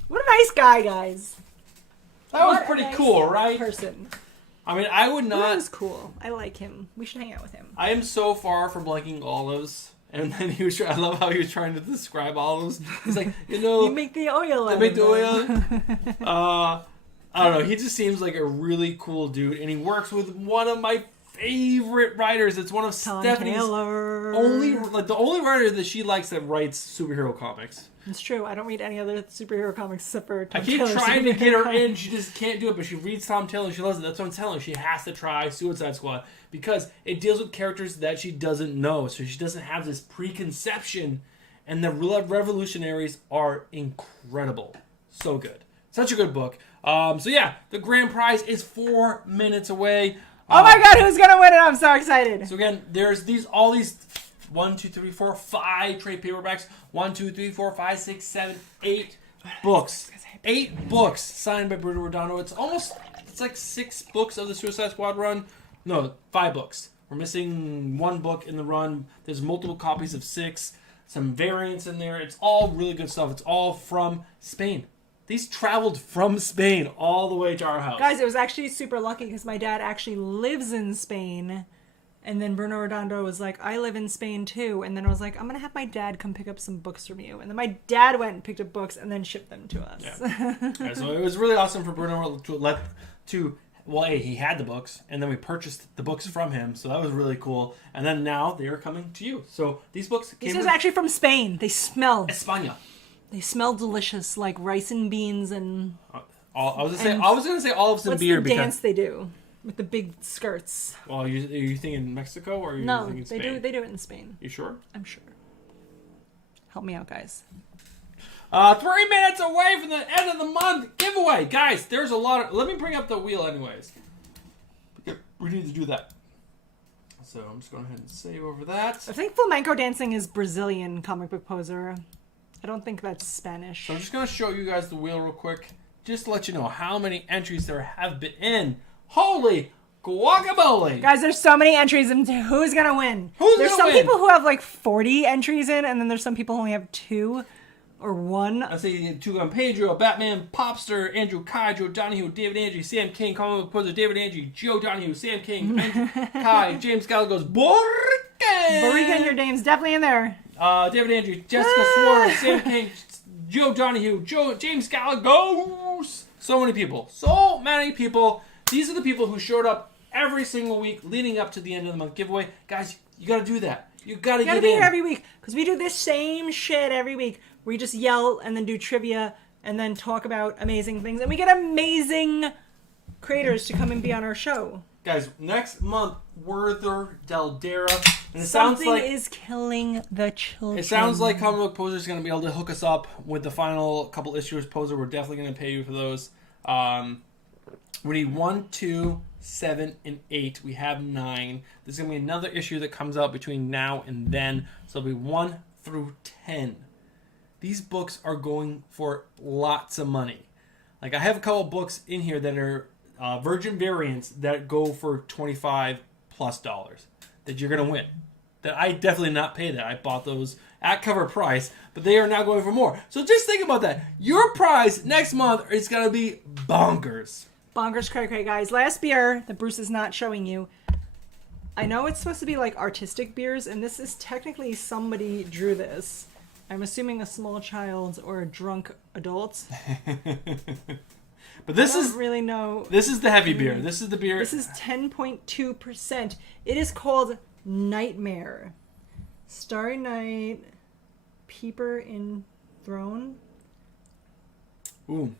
What a nice guy, guys. That was What a pretty nice cool, right? Person. I mean, I would That not. was cool. I like him. We should hang out with him. I am so far from liking olives. And then he was. I love how he was trying to describe olives. He's like, You make the oil. I out make of the them. oil. I don't know. He just seems like a really cool dude, and he works with one of my favorite writers. It's one of Tom Stephanie's Taylor. the only writer that she likes that writes superhero comics. It's true. I don't read any other superhero comics except for Tom I keep Taylor. trying to superhero get her comics. in. She just can't do it. But she reads Tom Taylor. She loves it. That's what I'm telling her. She has to try Suicide Squad because it deals with characters that she doesn't know. So she doesn't have this preconception. And the Revolutionaries are incredible. So good. Such a good book. So yeah, the grand prize is 4 minutes away. Oh my god, who's gonna win it? I'm so excited. So again, there's all these 1, 2, 3, 4, 5 trade paperbacks. 1, 2, 3, 4, 5, 6, 7, 8 books. 8 books signed by Bruno Redondo. It's like 6 books of the Suicide Squad run. No, 5 books. We're missing 1 book in the run. There's multiple copies of 6. Some variants in there. It's all really good stuff. It's all from Spain. These traveled from Spain all the way to our house. Guys, it was actually super lucky because my dad actually lives in Spain. And then Bruno Redondo was like, I live in Spain too. And then I was like, I'm going to have my dad come pick up some books from you. And then my dad went and picked up books and then shipped them to us. Yeah, so it was really awesome for Bruno he had the books, and then we purchased the books from him, so that was really cool. And then now they are coming to you. So these books came This is from actually from Spain. They smell España. like rice and beans and I was gonna say olives and what's beer the because dance they do with the big skirts. well, are you thinking Mexico or are you No, thinking they Spain? do it in Spain. You sure? I'm sure. Help me out, guys. 3 minutes away from the end of the month giveaway, guys. There's a lot of. Let me bring up the wheel, anyways. We need to do that. So I'm just going ahead and save over that. I think flamenco dancing is Brazilian, comic book poser. I don't think that's Spanish. So I'm just going to show you guys the wheel real quick, just to let you know how many entries there have been in. Holy guacamole! Guys, there's so many entries into who's gonna win. Who's there's gonna some win? people who have like 40 entries in, and then there's some people who only have 2 or 1. I see Tugan Pedro, Batman, Popster, Andrew Kai, Joe Donahue, David Angie, Sam King, comic book poser, David Angie, Joe Donahue, Sam King, Andrew Kai, James Gallagher's Borrigan! Borica and your name's definitely in there. David Andrew, Jessica Suarez, Sam King, Joe Donahue, James Gallagher. So many people. So many people. These are the people who showed up every single week leading up to the end of the month giveaway. Guys, you got to do that. You got to You gotta get be in. here every week because we do this same shit every week. We just yell and then do trivia and then talk about amazing things, and we get amazing creators to come and be on our show. Guys, next month, Werther Daldera. And it Something sounds like is killing the children. it sounds like Comic Book Poser is going to be able to hook us up with the final couple issues. Poser, we're definitely going to pay you for those. We need 1, 2, 7, and 8. We have 9. There's going to be another issue that comes out between now and then. So it'll be 1 through 10. These books are going for lots of money. Like I have a couple books in here that are Virgin variants that go for $25+ that you're going to win. That I definitely not pay that. I bought those at cover price, but they are now going for more. So just think about that. Your prize next month is going to be bonkers. Bonkers cray cray, guys. Last beer that Bruce is not showing you. I know it's supposed to be like artistic beers, and this is technically somebody drew this. I'm assuming a small child or a drunk adult. But this I don't is really know. this is the heavy beer. This is the beer. This is 10.2%. It is called Nightmare. Starry Night, Peeper in Throne. Ooh.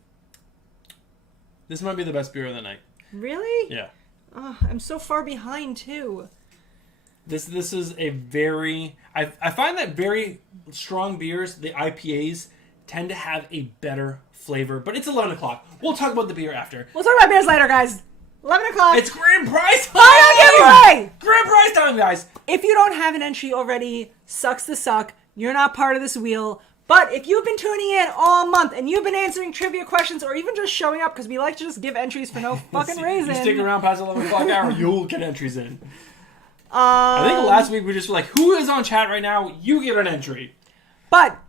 This might be the best beer of the night. Really? Yeah. Oh, I'm so far behind too. This is a very I find that very strong beers, the IPAs, tend to have a better flavor. But it's 11 o'clock. We'll talk about the beer after. We'll talk about beers later, guys. 11 o'clock. It's grand prize time! Final giveaway! Grand prize time, guys! If you don't have an entry already, sucks to suck. You're not part of this wheel. But if you've been tuning in all month and you've been answering trivia questions or even just showing up because we like to just give entries for no fucking reason. You stick around past 11 o'clock hour, you'll get entries in. I think last week we just were like, who is on chat right now? You get an entry. But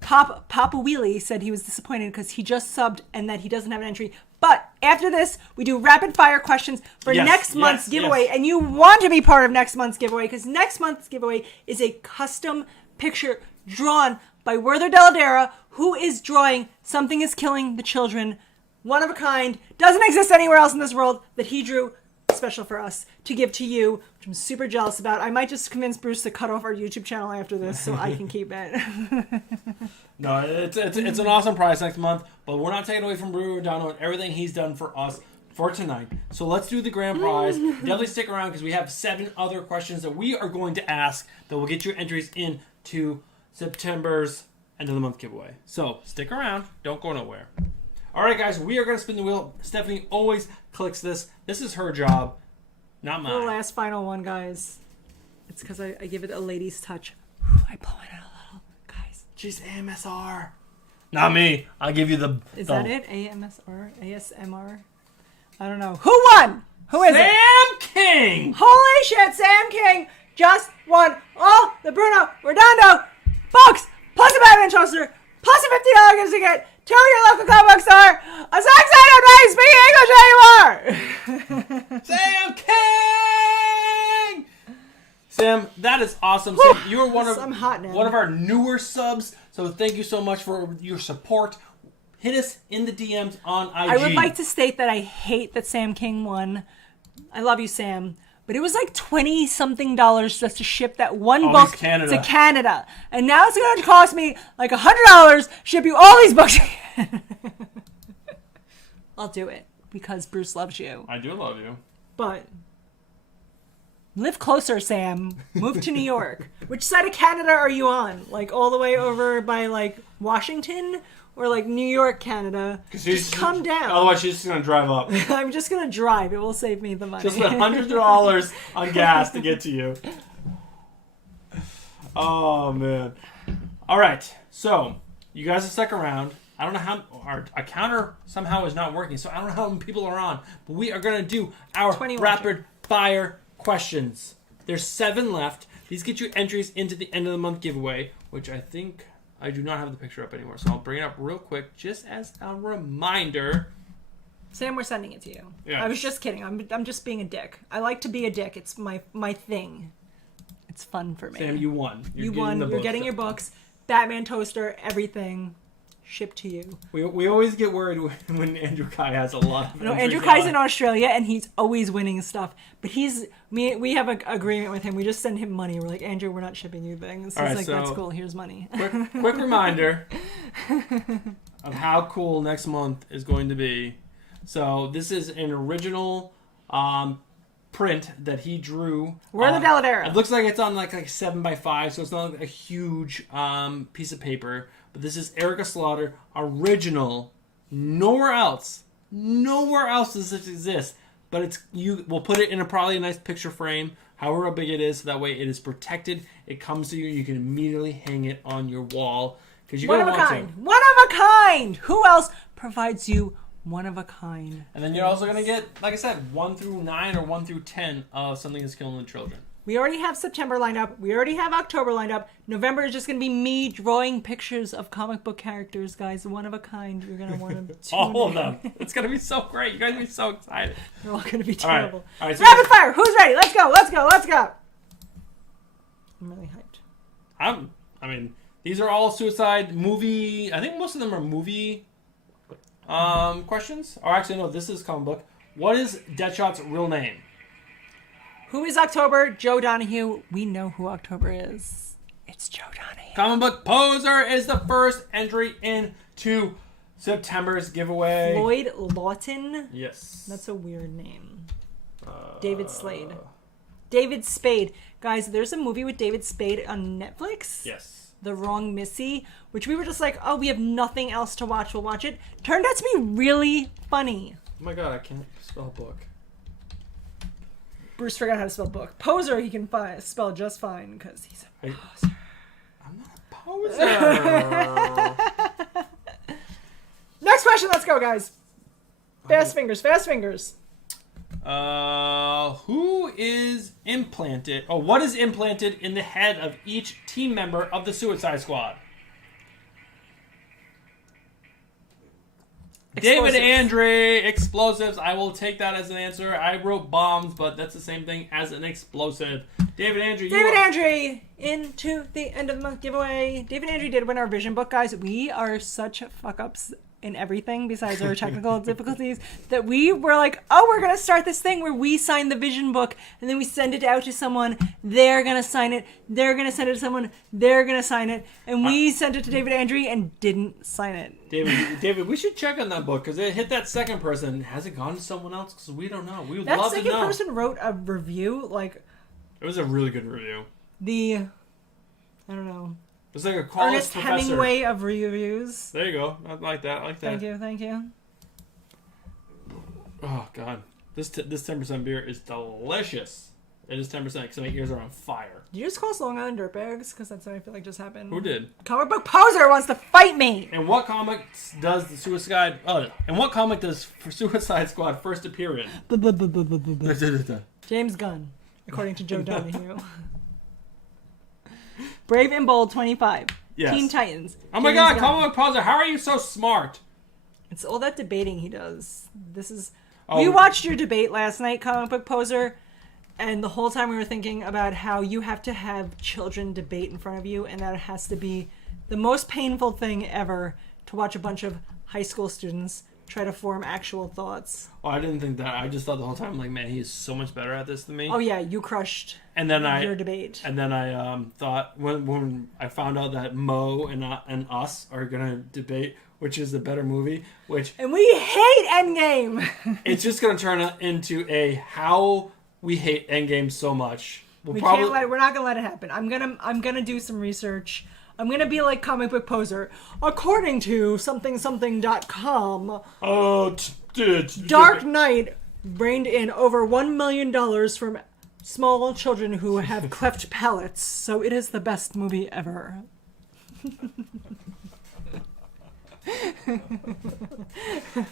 Papa Wheelie said he was disappointed because he just subbed and that he doesn't have an entry. But after this, we do rapid fire questions for next month's giveaway. And you want to be part of next month's giveaway because next month's giveaway is a custom picture drawn by Werther Deladera, who is drawing Something is Killing the Children, one of a kind, doesn't exist anywhere else in this world, that he drew special for us to give to you, which I'm super jealous about. I might just convince Bruce to cut off our YouTube channel after this so I can keep it. No, it's an awesome prize next month, but we're not taking away from Brewer Dano and everything he's done for us for tonight. So let's do the grand prize. Definitely stick around because we have 7 other questions that we are going to ask that will get your entries in to September's end of the month giveaway. So stick around. Don't go nowhere. All right, guys, we are going to spin the wheel. Stephanie always clicks this. This is her job, not The mine. last final one, guys. It's because I give it a lady's touch. I blow it out a little, guys. She's AMSR. Not me. I'll give you the... Is that it? AMSR? ASMR? I don't know. Who won? Who is it? Sam King! Holy shit, Sam King just won all the Bruno Redondo books, plus a Batman toaster, plus a $50 gift ticket to your local comic book store. I'm so excited I'm not speaking English anymore. Sam King! Sam, that is awesome. Sam, you're I'm hot now. one of our newer subs, so thank you so much for your support. Hit us in the DMs on IG. I would like to state that I hate that Sam King won. I love you, Sam. But it was like $20-something just to ship that one book to Canada. And now it's going to cost me like $100 ship you all these books. I'll do it because Bruce loves you. I do love you. But live closer, Sam. Move to New York. Which side of Canada are you on? Like all the way over by like Washington? Or like New York, Canada. Just come down. Otherwise, she's just going to drive up. I'm just going to drive. It will save me the money. Just spend $100 on gas to get to you. Oh, man. All right. So, you guys are stuck around. I don't know how... Our counter somehow is not working, so I don't know how many people are on. But we are going to do our rapid fire questions. There's 7 left. These get you entries into the end of the month giveaway, which I think... I do not have the picture up anymore, so I'll bring it up real quick just as a reminder. Sam, we're sending it to you. Yeah. I was just kidding. I'm just being a dick. I like to be a dick. It's my thing. It's fun for me. Sam, you won. You won. You're getting your books. Batman toaster, everything shipped to you. We always get worried when Andrew Kai has a lot of Andrew Kai's in Australia, and he's always winning stuff. But we have an agreement with him. We just send him money. We're like, Andrew, we're not shipping you things. He's like, that's cool. Here's money. Quick reminder of how cool next month is going to be. So this is an original print that he drew. Werther Deladera. It looks like it's on like 7x5, so it's not like a huge piece of paper. But this is Erica Slaughter, original. Nowhere else does this exist. But we'll put it in probably a nice picture frame, however big it is, so that way it is protected. It comes to you, you can immediately hang it on your wall. Because you're going to want to. One of a kind! Who else provides you one of a kind? And then you're also going to get, like I said, 1 through 9 or 1 through 10 of Something is Killing the Children. We already have September lined up. We already have October lined up. November is just going to be me drawing pictures of comic book characters, guys. One of a kind. You're going to want to all of them. It's going to be so great. You guys will be so excited. They're all going to be terrible. All right, so rapid fire. Who's ready? Let's go. I'm really hyped. I mean, These are all suicide movie. I think most of them are movie questions. Or actually, no, this is comic book. What is Deadshot's real name? Who is October? Joe Donahue. We know who October is. It's Joe Donahue. Comic Book Poser is the first entry into September's giveaway. Floyd Lawton. Yes. That's a weird name. David Slade. David Spade. Guys, there's a movie with David Spade on Netflix. Yes. The Wrong Missy, which we were just like, oh, we have nothing else to watch. We'll watch it. Turned out to be really funny. Oh my god, I can't spell book. Bruce forgot how to spell book. Poser, he can spell just fine because he's a poser. I'm not a poser. Next question. Let's go, guys. Fast fingers. Fast fingers. Who is implanted? Oh, what is implanted in the head of each team member of the Suicide Squad? Explosives. David Andre, explosives. I will take that as an answer. I wrote bombs, but that's the same thing as an explosive. David Andre. David Andre into the end of the month giveaway. David Andre did win our vision book, guys. We are such fuck ups in everything besides our technical difficulties that we were like, oh, we're gonna start this thing where we sign the vision book and then we send it out to someone. They're gonna sign it. They're gonna send it to someone. They're gonna sign it. And we sent it to David Andre and didn't sign it. David, we should check on that book because it hit that second person. Has it gone to someone else? Because we don't know. We would That love to second know. person wrote a review, like It was a really good review. I don't know, It's like a college Ernest professor. Hemingway of reviews. There you go. I like that. I like that. Thank you. Oh god, this 10% beer is delicious. It is 10% because my ears are on fire. Did you just call us Long Island Dirtbags? Because that's what I feel like just happened. Who did? Comic Book Poser wants to fight me. And what comic does the Suicide? Oh, and what comic does Suicide Squad first appear in? James Gunn, according to Joe Donahue. Brave and Bold 25. Yes. Teen Titans. Oh my James god, Gunn. comic book poser! How are you so smart? It's all that debating he does. This is. Oh. We watched your debate last night, Comic Book Poser, and the whole time we were thinking about how you have to have children debate in front of you, and that it has to be the most painful thing ever to watch a bunch of high school students try to form actual thoughts. Oh, I didn't think that. I just thought the whole time, like, man, he is so much better at this than me. Oh yeah, you crushed And then your debate. And then I thought when I found out that Mo and us are gonna debate which is the better movie, And we hate Endgame. it's just gonna turn into a how we hate Endgame so much. We're not gonna let it happen. I'm gonna do some research. I'm gonna be like Comic Book Poser. According to something.com, Dark Knight reined in over $1 million from small children who have cleft palates, so it is the best movie ever.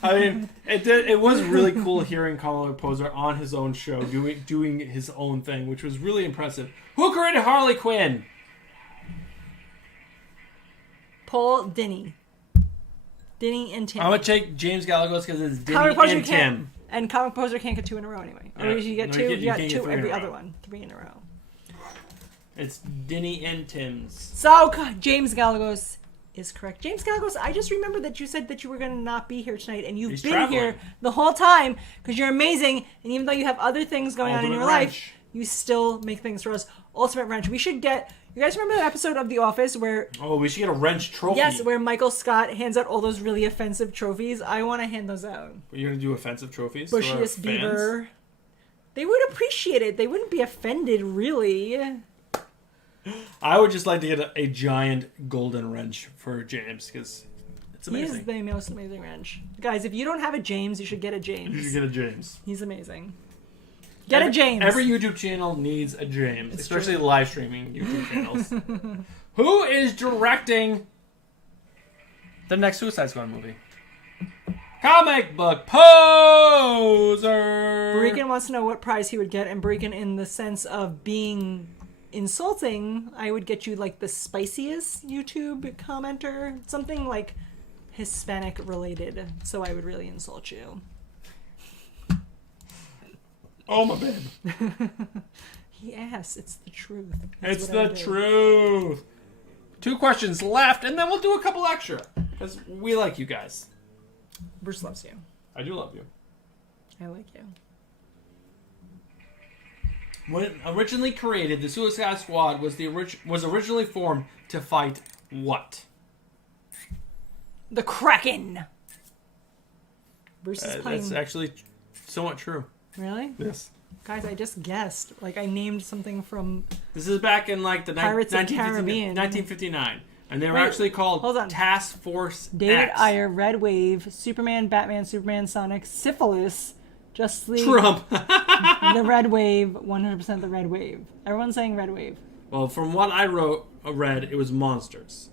I mean, it was really cool hearing Comic Book Poser on his own show doing his own thing, which was really impressive. Who created Harley Quinn? Paul Dini and Tim. I'm gonna take James Galagos because it's Comic Dini Poser and can't. Tim. And Comic Poser can't get 2 in a row anyway. Or Yeah. you get No, two. you You got can't get 2 3 in every a other row. one. 3 in a row. It's Dini and Tim's. So James Galagos is correct. James Galagos, I just remembered that you said that you were going to not be here tonight, and you've He's been traveling. here the whole time because you're amazing. And even though you have other things going on in Ultimate your Wrench. life, you still make things for us. Ultimate Wrench. We should get. You guys remember that episode of The Office where? Oh, we should get a wrench trophy. Yes, where Michael Scott hands out all those really offensive trophies. I want to hand those out. You're gonna do offensive trophies. to our Bushiest fans? Bieber. They would appreciate it. They wouldn't be offended, really. I would just like to get a giant golden wrench for James because it's He amazing. is the most amazing wrench. Guys, if you don't have a James, you should get a James. You should get a James. He's amazing. Get a James. Every YouTube channel needs a James, It's especially true. live streaming YouTube channels. Who is directing the next Suicide Squad movie? Comic Book Poser! Barikan wants to know what prize he would get, and Barikan, in the sense of being insulting, I would get you like the spiciest YouTube commenter, something like Hispanic related, so I would really insult you. Oh, my bad. Yes, it's the truth. It's That's what I the do. truth. 2 questions left, and then we'll do a couple extra because we like you guys. Bruce loves you. I do love you. I like you. When originally created, the Suicide Squad was originally formed to fight what? The Kraken. Bruce is playing. That's actually somewhat true. Really? Yes. Guys, I just guessed. Like, I named something from... This is back in like the Pirates of the Caribbean. 1959. And they were Wait, actually called hold on. Task Force David X. Ayer, Red Wave, Superman, Batman, Superman, Sonic, Syphilis, Justice League, Trump. the Red Wave, 100% the Red Wave. Everyone's saying Red Wave. Well, from what I read, it was monsters.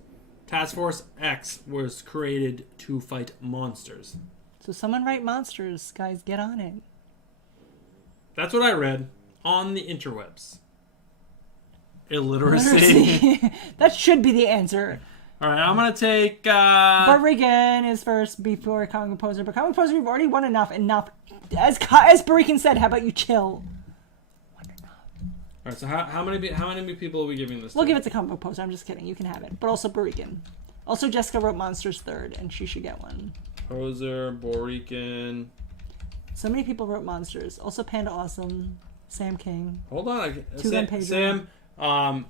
Task Force X was created to fight monsters. So someone write monsters. Guys, get on it. That's what I read on the interwebs. Illiteracy. That should be the answer. All right, I'm going to take... But Regan is first before Comic Poser. But Comic Poser, we've already won enough. As Barikan said, how about you chill? All right, so how many people are we giving this We'll to? give it to Comic Poser. I'm just kidding. You can have it. But also Barikan. Also, Jessica wrote Monsters third, and she should get one. Poser, Borican... So many people wrote Monsters. Also Panda Awesome, Sam King. Hold on. Two-Gun Pedro. Sam,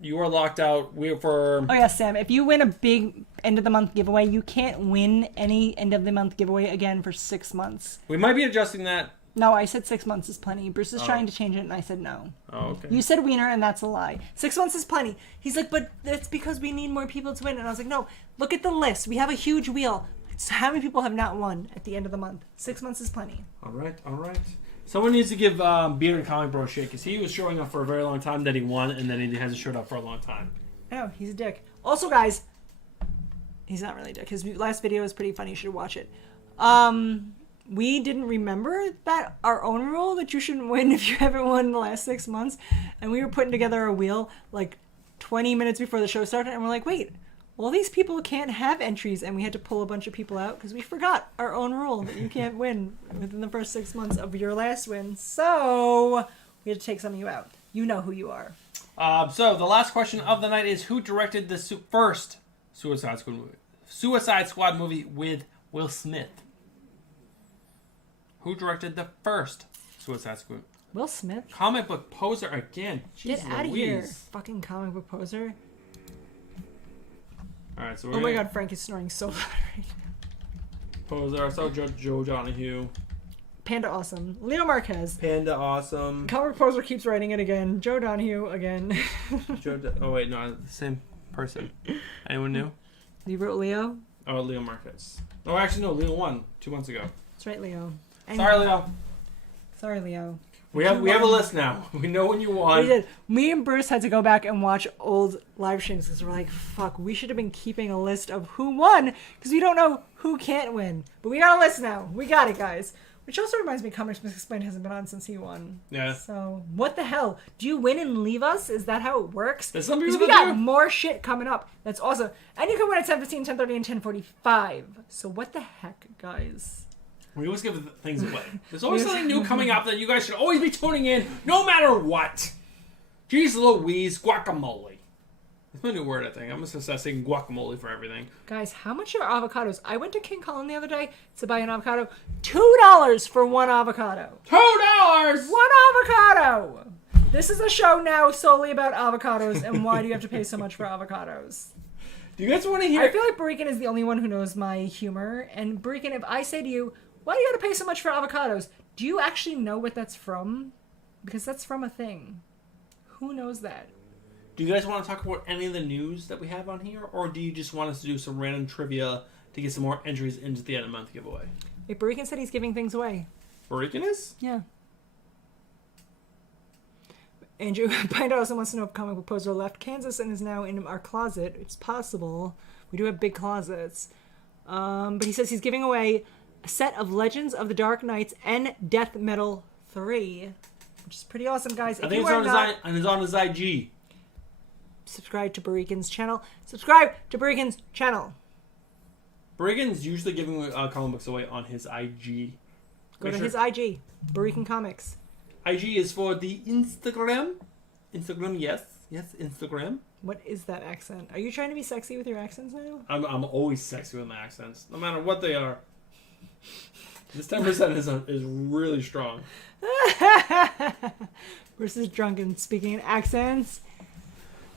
you are locked out. Oh yeah, Sam. If you win a big end of the month giveaway, you can't win any end of the month giveaway again for 6 months. We might be adjusting that. No, I said 6 months is plenty. Bruce is trying to change it, and I said no. Oh, okay. You said wiener, and that's a lie. 6 months is plenty. He's like, but that's because we need more people to win. And I was like, no, look at the list. We have a huge wheel. So how many people have not won at the end of the month? 6 months is plenty. All right. Someone needs to give Beard and Comic Bro a shake, because he was showing up for a very long time that he won, and then he hasn't showed up for a long time. I know, he's a dick. Also, guys, he's not really a dick. His last video is pretty funny. You should watch it. We didn't remember that our own rule that you shouldn't win if you haven't won in the last 6 months. And we were putting together a wheel like 20 minutes before the show started, and we're like, wait, well, these people can't have entries, and we had to pull a bunch of people out because we forgot our own rule that you can't win within the first 6 months of your last win. So we had to take some of you out. You know who you are. So the last question of the night is, who directed the first Suicide Squad movie with Will Smith? Who directed the first Suicide Squad? Will Smith? Comic book poser again. Get Jeez out of Louise. here, fucking comic book poser. All right, so Oh my god, Frank is snoring so loud right now. Poser, so Joe Donahue. Panda Awesome. Leo Marquez. Panda Awesome. Comic Poser keeps writing it again. Joe Donahue again. Oh wait, no, the same person. Anyone new? You wrote Leo? Oh, Leo Marquez. Oh, actually, no, Leo won 2 months ago. That's right, Leo. And Sorry, Leo. Sorry, Leo. We have a list now. We know when you won. We did. Me and Bruce had to go back and watch old live streams because we're like, fuck, we should have been keeping a list of who won because we don't know who can't win. But we got a list now. We got it, guys. Which also reminds me, Comics Explained hasn't been on since he won. Yeah. So, what the hell? Do you win and leave us? Is that how it works? There's some Because people we that got do. more shit coming up. That's awesome. And you can win at 10:15, 10:30, and 10:45. So, what the heck, guys? We always give things away. There's always something new coming up that you guys should always be tuning in, no matter what. Jeez Louise, guacamole. That's my new word, I think. I'm just assessing guacamole for everything. Guys, how much are avocados? I went to King Cullen the other day to buy an avocado. $2 for one avocado. $2! One avocado! This is a show now solely about avocados, and why do you have to pay so much for avocados? Do you guys want to hear? I feel like Barikan is the only one who knows my humor. And Barikan, if I say to you, why do you gotta pay so much for avocados? Do you actually know what that's from? Because that's from a thing. Who knows that? Do you guys want to talk about any of the news that we have on here? Or do you just want us to do some random trivia to get some more entries into the end of the month giveaway? Wait, Barikan said he's giving things away. Barikan is? Yeah. Andrew Pinda also wants to know if Comic Book Poser left Kansas and is now in our closet. It's possible. We do have big closets. But he says he's giving away a set of Legends of the Dark Knights and Death Metal 3, which is pretty awesome, guys. I If think you it's are on, not it's on his IG. subscribe to Barikan's channel, subscribe to Barikan's channel. Barikan's usually giving comic books away on his IG. Go to his IG, Barikan Comics. IG is for the Instagram. Instagram, yes. Yes, Instagram. What is that accent? Are you trying to be sexy with your accents now? I'm always sexy with my accents, no matter what they are. This 10% is really strong. Bruce is drunk and speaking in accents.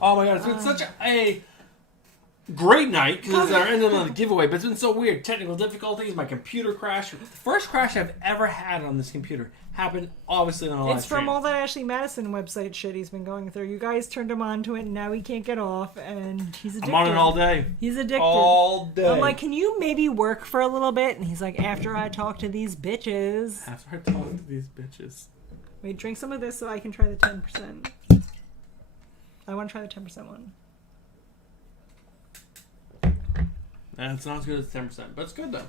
Oh my god, it's been such a great night because our end of the giveaway, but it's been so weird. Technical difficulties, my computer crashed. The first crash I've ever had on this computer happened obviously on a live It's stream. from all that Ashley Madison website shit he's been going through. You guys turned him on to it, and now he can't get off, and he's addicted. I'm on it all day. He's addicted. All day. I'm like, can you maybe work for a little bit? And he's like, after I talk to these bitches. After I talk to these bitches. Wait, drink some of this so I can try the 10%. I want to try the 10% one. And it's not as good as 10%, but it's good though.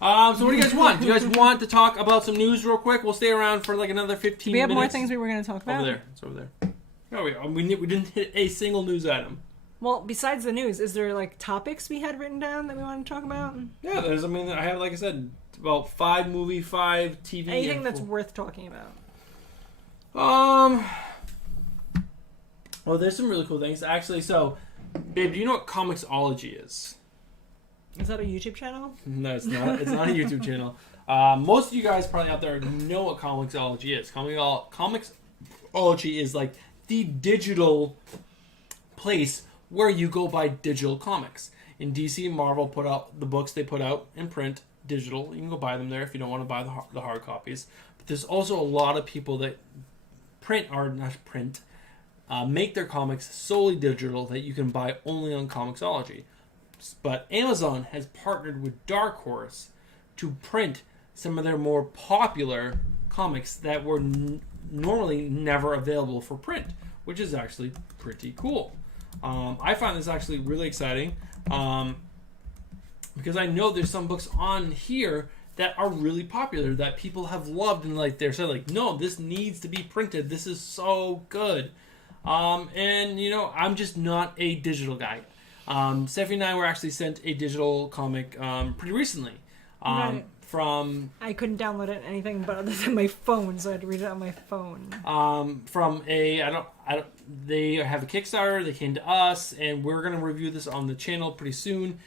So what do you guys want? Do you guys want to talk about some news real quick? We'll stay around for like another 15 We have minutes. more things we were going to talk about. Over there. It's over there. Oh, we didn't hit a single news item. Well, besides the news, is there like topics we had written down that we want to talk about? Yeah, I have, like I said, about 5 movie, 5 TV. Anything that's worth talking about. Well, there's some really cool things. Actually, so, babe, do you know what Comixology is? Is that a YouTube channel? No, it's not. It's not a YouTube channel. Most of you guys probably out there know what Comixology is. Comixology is like the digital place where you go buy digital comics. In DC, Marvel put out the books they put out in print, digital. You can go buy them there if you don't want to buy the hard copies. But there's also a lot of people that make their comics solely digital that you can buy only on Comixology. But Amazon has partnered with Dark Horse to print some of their more popular comics that were normally never available for print, which is actually pretty cool. I find this actually really exciting because I know there's some books on here that are really popular that people have loved and like they're saying like, no, this needs to be printed. This is so good. And you know, I'm just not a digital guy. Stephanie and I were actually sent a digital comic pretty recently Right. from I couldn't download it anything but other than my phone, so I had to read it on my phone. from a I don't they have a Kickstarter. They came to us, and we're gonna review this on the channel pretty soon.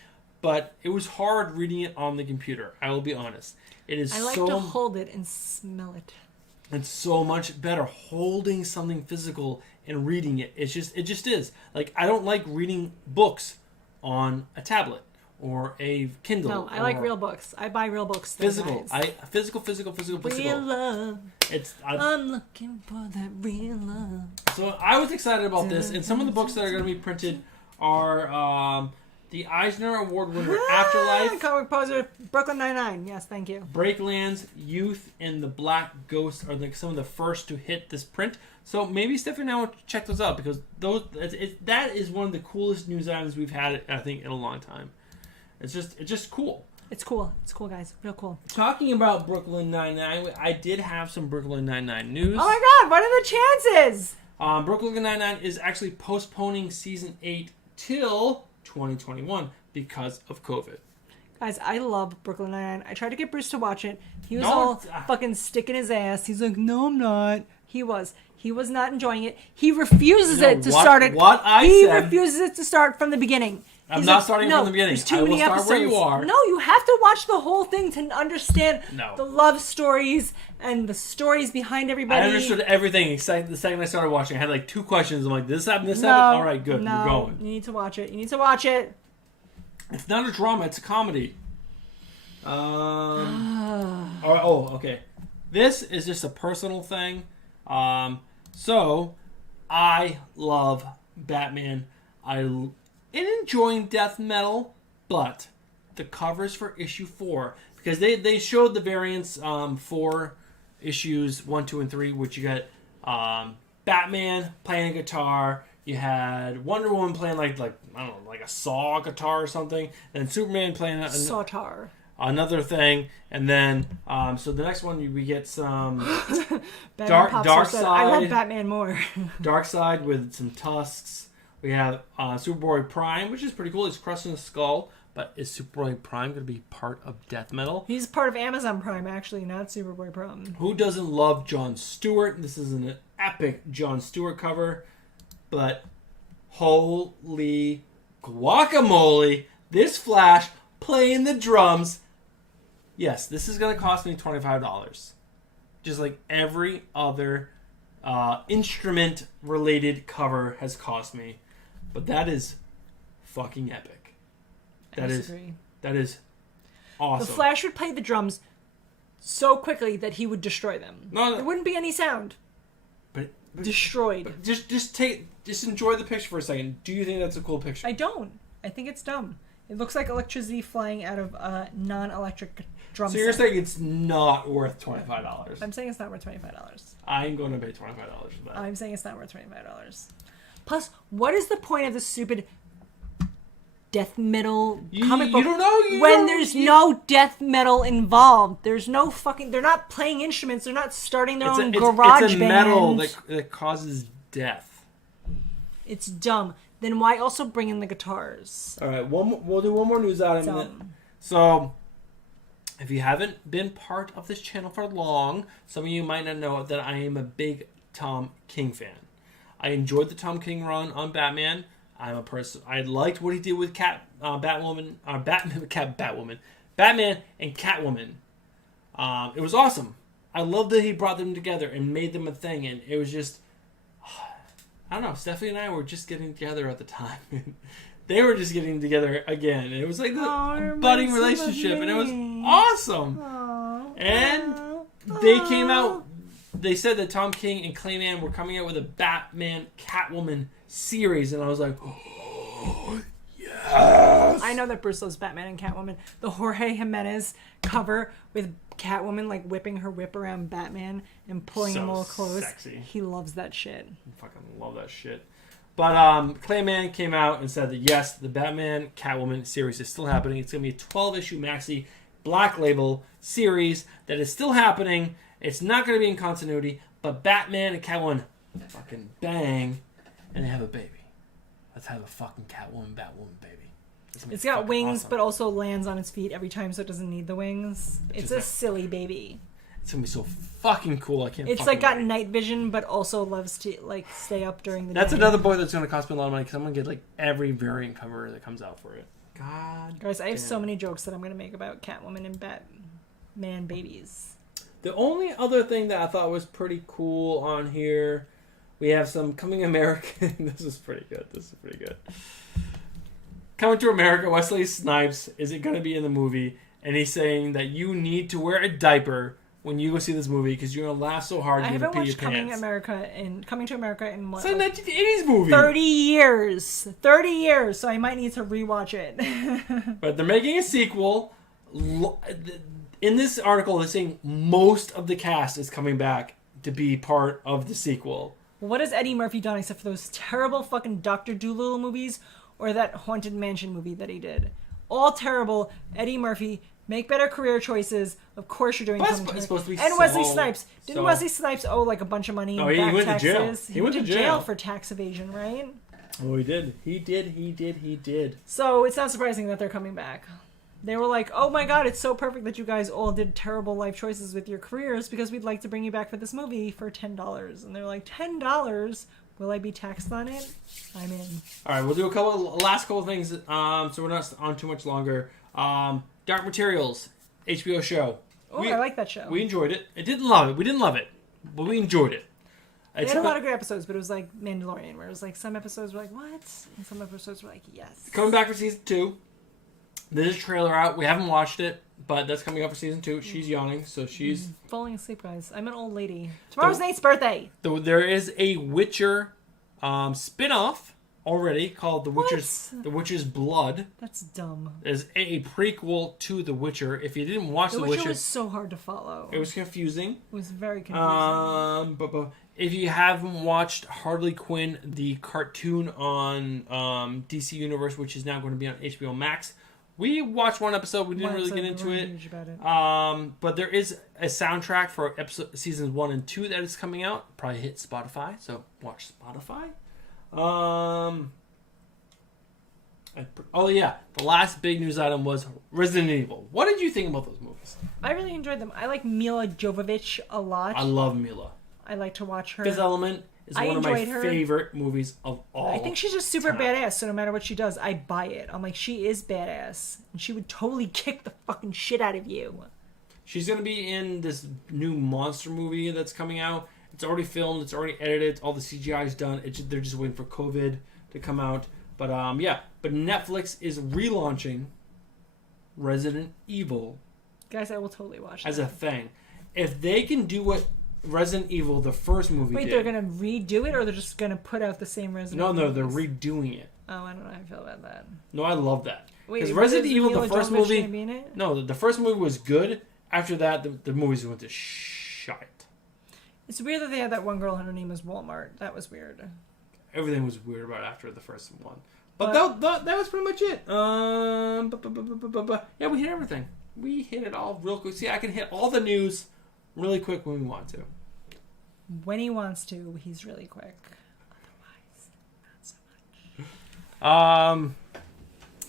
But it was hard reading it on the computer. I will be honest. It is I like to hold it and smell it. It's so much better holding something physical and reading it. It just is. Like, I don't like reading books on a tablet or a Kindle. No, I like real books. I buy real books. Physical. Guys. Physical. Real love. I'm I'm looking for that real love. So I was excited about this, and some of the books that are going to be printed are the Eisner Award winner Afterlife, Comic Poser, Brooklyn Nine-Nine. Yes, thank you. Breaklands, Youth, and The Black Ghost are some of the first to hit this print. So maybe Stephanie and I will check those out because that is one of the coolest news items we've had, I think, in a long time. It's just cool. It's cool. It's cool, guys. Real cool. Talking about Brooklyn Nine-Nine, I did have some Brooklyn Nine-Nine news. Oh my God! What are the chances? Brooklyn Nine-Nine is actually postponing season 8 till 2021 because of COVID. Guys, I love Brooklyn Nine-Nine. I tried to get Bruce to watch it. He was No, all it's- fucking sticking his ass. He's like, no, I'm not. He was not enjoying it. He refuses No, it to what- start it. what I he said- refuses it to start from the beginning. I'm He's not like, starting no, from the beginning. There's too I will many start episodes. where you are. No, you have to watch the whole thing to understand No. the love stories and the stories behind everybody. I understood everything except the second I started watching. I had like 2 questions. I'm like, this happened, this No, happened. All right, good. No, We're going. you need to watch it. You need to watch it. It's not a drama. It's a comedy. Okay. This is just a personal thing. So I love Batman. I'm enjoying Death Metal, but the covers for issue 4, because they showed the variants for issues 1, 2, and 3, which you got Batman playing a guitar. You had Wonder Woman playing like I don't know, like a saw guitar or something. Then Superman playing Sautar. another thing, and then so the next one we get some Batman Popstar Dark said, I love Side. Batman more. Darkseid with some tusks. We have Superboy Prime, which is pretty cool. He's crushing a skull, but is Superboy Prime going to be part of Death Metal? He's part of Amazon Prime, actually, not Superboy Prime. Who doesn't love Jon Stewart? This is an epic Jon Stewart cover. but holy guacamole, this Flash playing the drums. Yes, this is going to cost me $25. Just like every other instrument-related cover has cost me. But that is fucking epic. That is awesome. The Flash would play the drums so quickly that he would destroy them. No. There wouldn't be any sound. But Destroyed. just enjoy the picture for a second. Do you think that's a cool picture? I don't. I think it's dumb. It looks like electricity flying out of a non-electric drum So you're set. saying it's not worth $25? I'm saying it's not worth $25. I'm going to pay $25 for that. I'm saying it's not worth $25. Plus, what is the point of the stupid death metal comic book You don't know. when there's no death metal involved? There's no fucking... They're not playing instruments. They're not starting their own garage it's a band. metal that causes death. It's dumb. Then why also bring in the guitars? All right, we'll do one more news item. Dumb. So, if you haven't been part of this channel for long, some of you might not know that I am a big Tom King fan. I enjoyed the Tom King run on Batman. I'm a person. I liked what he did with Batman and Catwoman. It was awesome. I loved that he brought them together and made them a thing, and it was just. I don't know. Stephanie and I were just getting together at the time. They were just getting together again. And it was like a budding relationship, and it was awesome. And they came out. They said that Tom King and Clayman were coming out with a Batman Catwoman series, and I was like, oh, yes. I know that Bruce loves Batman and Catwoman. The Jorge Jimenez cover with Catwoman like whipping her whip around Batman and pulling him all close. Sexy. He loves that shit. I fucking love that shit. But Clayman came out and said that yes, the Batman Catwoman series is still happening. It's going to be a 12-issue maxi Black Label series that is still happening. It's not going to be in continuity, but Batman and Catwoman fucking bang, and they have a baby. Let's have a fucking Batwoman baby. It's got wings, awesome. but also lands on its feet every time, so it doesn't need the wings. It's a silly baby. It's gonna be so fucking cool. I can't. It's like got night vision, but also loves to like stay up during the day. That's another boy that's gonna cost me a lot of money because I'm gonna get like every variant cover that comes out for it. God, guys, I have so many jokes that I'm gonna make about Catwoman and Batman babies. The only other thing that I thought was pretty cool on here, we have some Coming American. This is pretty good. Coming to America, Wesley Snipes is it going to be in the movie, and he's saying that you need to wear a diaper when you go see this movie because you're going to laugh so hard I you're going haven't to pee your watched pants. Coming to America in what? It's a 1980s movie. 30 years. 30 years, so I might need to rewatch it. But they're making a sequel. In this article, they're saying most of the cast is coming back to be part of the sequel. What has Eddie Murphy done except for those terrible fucking Dr. Dolittle movies or that Haunted Mansion movie that he did? All terrible. Eddie Murphy, make better career choices. Of course you're doing But Coming to it's supposed to be And so- Wesley Snipes. Didn't so- Wesley Snipes owe like a bunch of money in Oh, he back went to jail. taxes? He went to to jail. jail for tax evasion, right? Oh, he did. He did. So it's not surprising that they're coming back. They were like, oh my god, it's so perfect that you guys all did terrible life choices with your careers because we'd like to bring you back for this movie for $10. And they're like, $10? Will I be taxed on it? I'm in. All right, we'll do last couple of things. So we're not on too much longer. Dark Materials, HBO show. Oh, I like that show. We enjoyed it. We didn't love it, but we enjoyed it. They had a lot of great episodes, but it was like Mandalorian, where it was like some episodes were like, what? And some episodes were like, yes. Coming back for season 2. There's a trailer out. We haven't watched it, but that's coming up for season 2. She's yawning, so she's... Falling asleep, guys. I'm an old lady. Tomorrow's Nate's birthday. There is a Witcher spin-off already called The Witcher's Blood. That's dumb. There's a prequel to The Witcher. If you didn't watch The Witcher... was so hard to follow. It was confusing. It was very confusing. But if you haven't watched Harley Quinn, the cartoon on DC Universe, which is now going to be on HBO Max, we watched one episode. We didn't really get into it. Huge about it. But there is a soundtrack for seasons 1 and 2 that is coming out. Probably hit Spotify, so watch Spotify. The last big news item was Resident Evil. What did you think about those movies? I really enjoyed them. I like Mila Jovovich a lot. I love Mila. I like to watch her. Fifth Element is I one of my enjoyed her. favorite movies of all. I think she's just super time. badass, so no matter what she does, I buy it. I'm like, she is badass. And she would totally kick the fucking shit out of you. She's going to be in this new monster movie that's coming out. It's already filmed. It's already edited. All the CGI is done. They're just waiting for COVID to come out. But yeah. But Netflix is relaunching Resident Evil Guys, I will totally watch as that. a thing. If they can do what Resident Evil, the first movie, Wait, did. they're going to redo it, or they're just going to put out the same Resident No, they're movies? redoing it. Oh, I don't know how I feel about that. No, I love that. Wait, Because what Resident is Evil, Mila the first Jovovich movie... gonna be in it? No, the first movie was good. After that, the movies went to shite. It's weird that they had that one girl and her name was Walmart. That was weird. Everything was weird about it after the first one. But that was pretty much it. Yeah, we hit everything. We hit it all real quick. See, I can hit all the news really quick when we want to. When he wants to, he's really quick. Otherwise, not so much.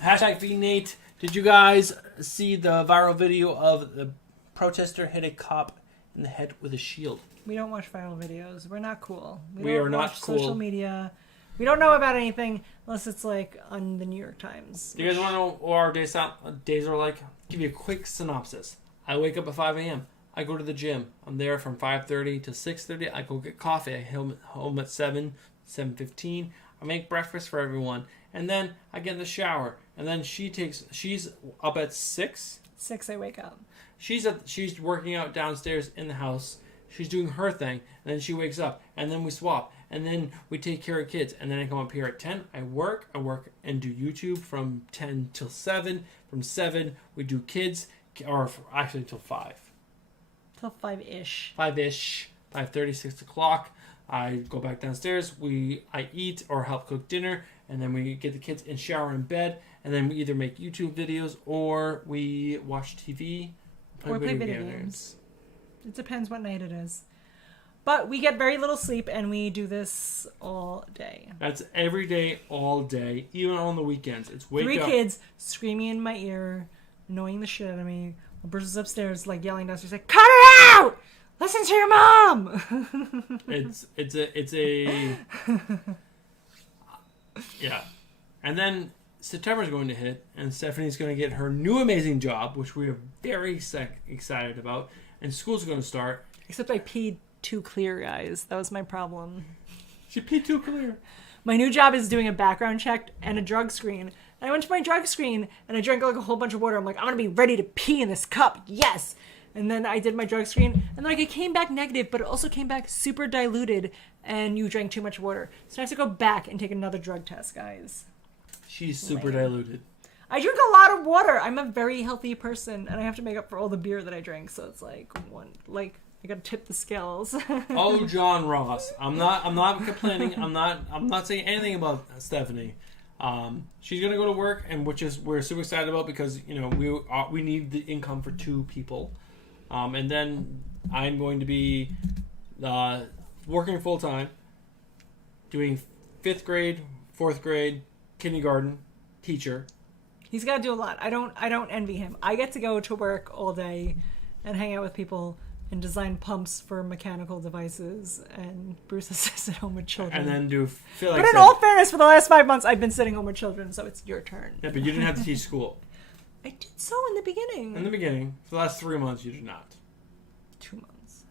Hashtag VNate. Did you guys see the viral video of the protester hit a cop in the head with a shield? We don't watch viral videos. We're not cool. We don't are not watch cool. social media. We don't know about anything unless it's like on the New York Times. Do you guys want to know what our days are like? Give you a quick synopsis. I wake up at 5 a.m. I go to the gym. I'm there from 5:30 to 6:30. I go get coffee. I home at 7:15. I make breakfast for everyone. And then I get in the shower. And then she's up at 6. 6, I wake up. She's working out downstairs in the house. She's doing her thing. And then she wakes up. And then we swap. And then we take care of kids. And then I come up here at 10. I work and do YouTube from 10 till 7. From 7, we do kids. Or actually till 5. Till 5-ish. 5-ish. 5:30, 6 o'clock. I go back downstairs. I eat or help cook dinner. And then we get the kids in shower and bed. And then we either make YouTube videos or we watch TV. Or play video games. It depends what night it is. But we get very little sleep and we do this all day. That's every day, all day, even on the weekends. It's wake 3 up. kids screaming in my ear, annoying the shit out of me. While Bruce is upstairs, like yelling downstairs, like, "Cut her out! Listen to your mom!" It's a yeah. And then September's going to hit, and Stephanie's going to get her new amazing job, which we are very excited about. And school's going to start. Except I peed too clear, guys. That was my problem. She peed too clear. My new job is doing a background check and a drug screen. And I went to my drug screen and I drank like a whole bunch of water. I'm like, I'm going to be ready to pee in this cup. Yes. And then I did my drug screen and then like it came back negative, but it also came back super diluted and you drank too much water. So I have to go back and take another drug test, guys. She's super diluted. I drink a lot of water. I'm a very healthy person and I have to make up for all the beer that I drank. So it's like I gotta tip the scales. Oh, John Ross. I'm not complaining. I'm not saying anything about Stephanie. She's gonna go to work, and we're super excited about because we need the income for 2 people, and then I'm going to be working full time, doing 5th grade, 4th grade, kindergarten, teacher. He's got to do a lot. I don't envy him. I get to go to work all day and hang out with people and design pumps for mechanical devices, and Bruce is sits at home with children. And then But in all fairness, for the last 5 months, I've been sitting home with children, so it's your turn. Yeah, but you didn't have to teach school. I did so in the beginning. In the beginning, for the last 3 months, you did not. 2 months.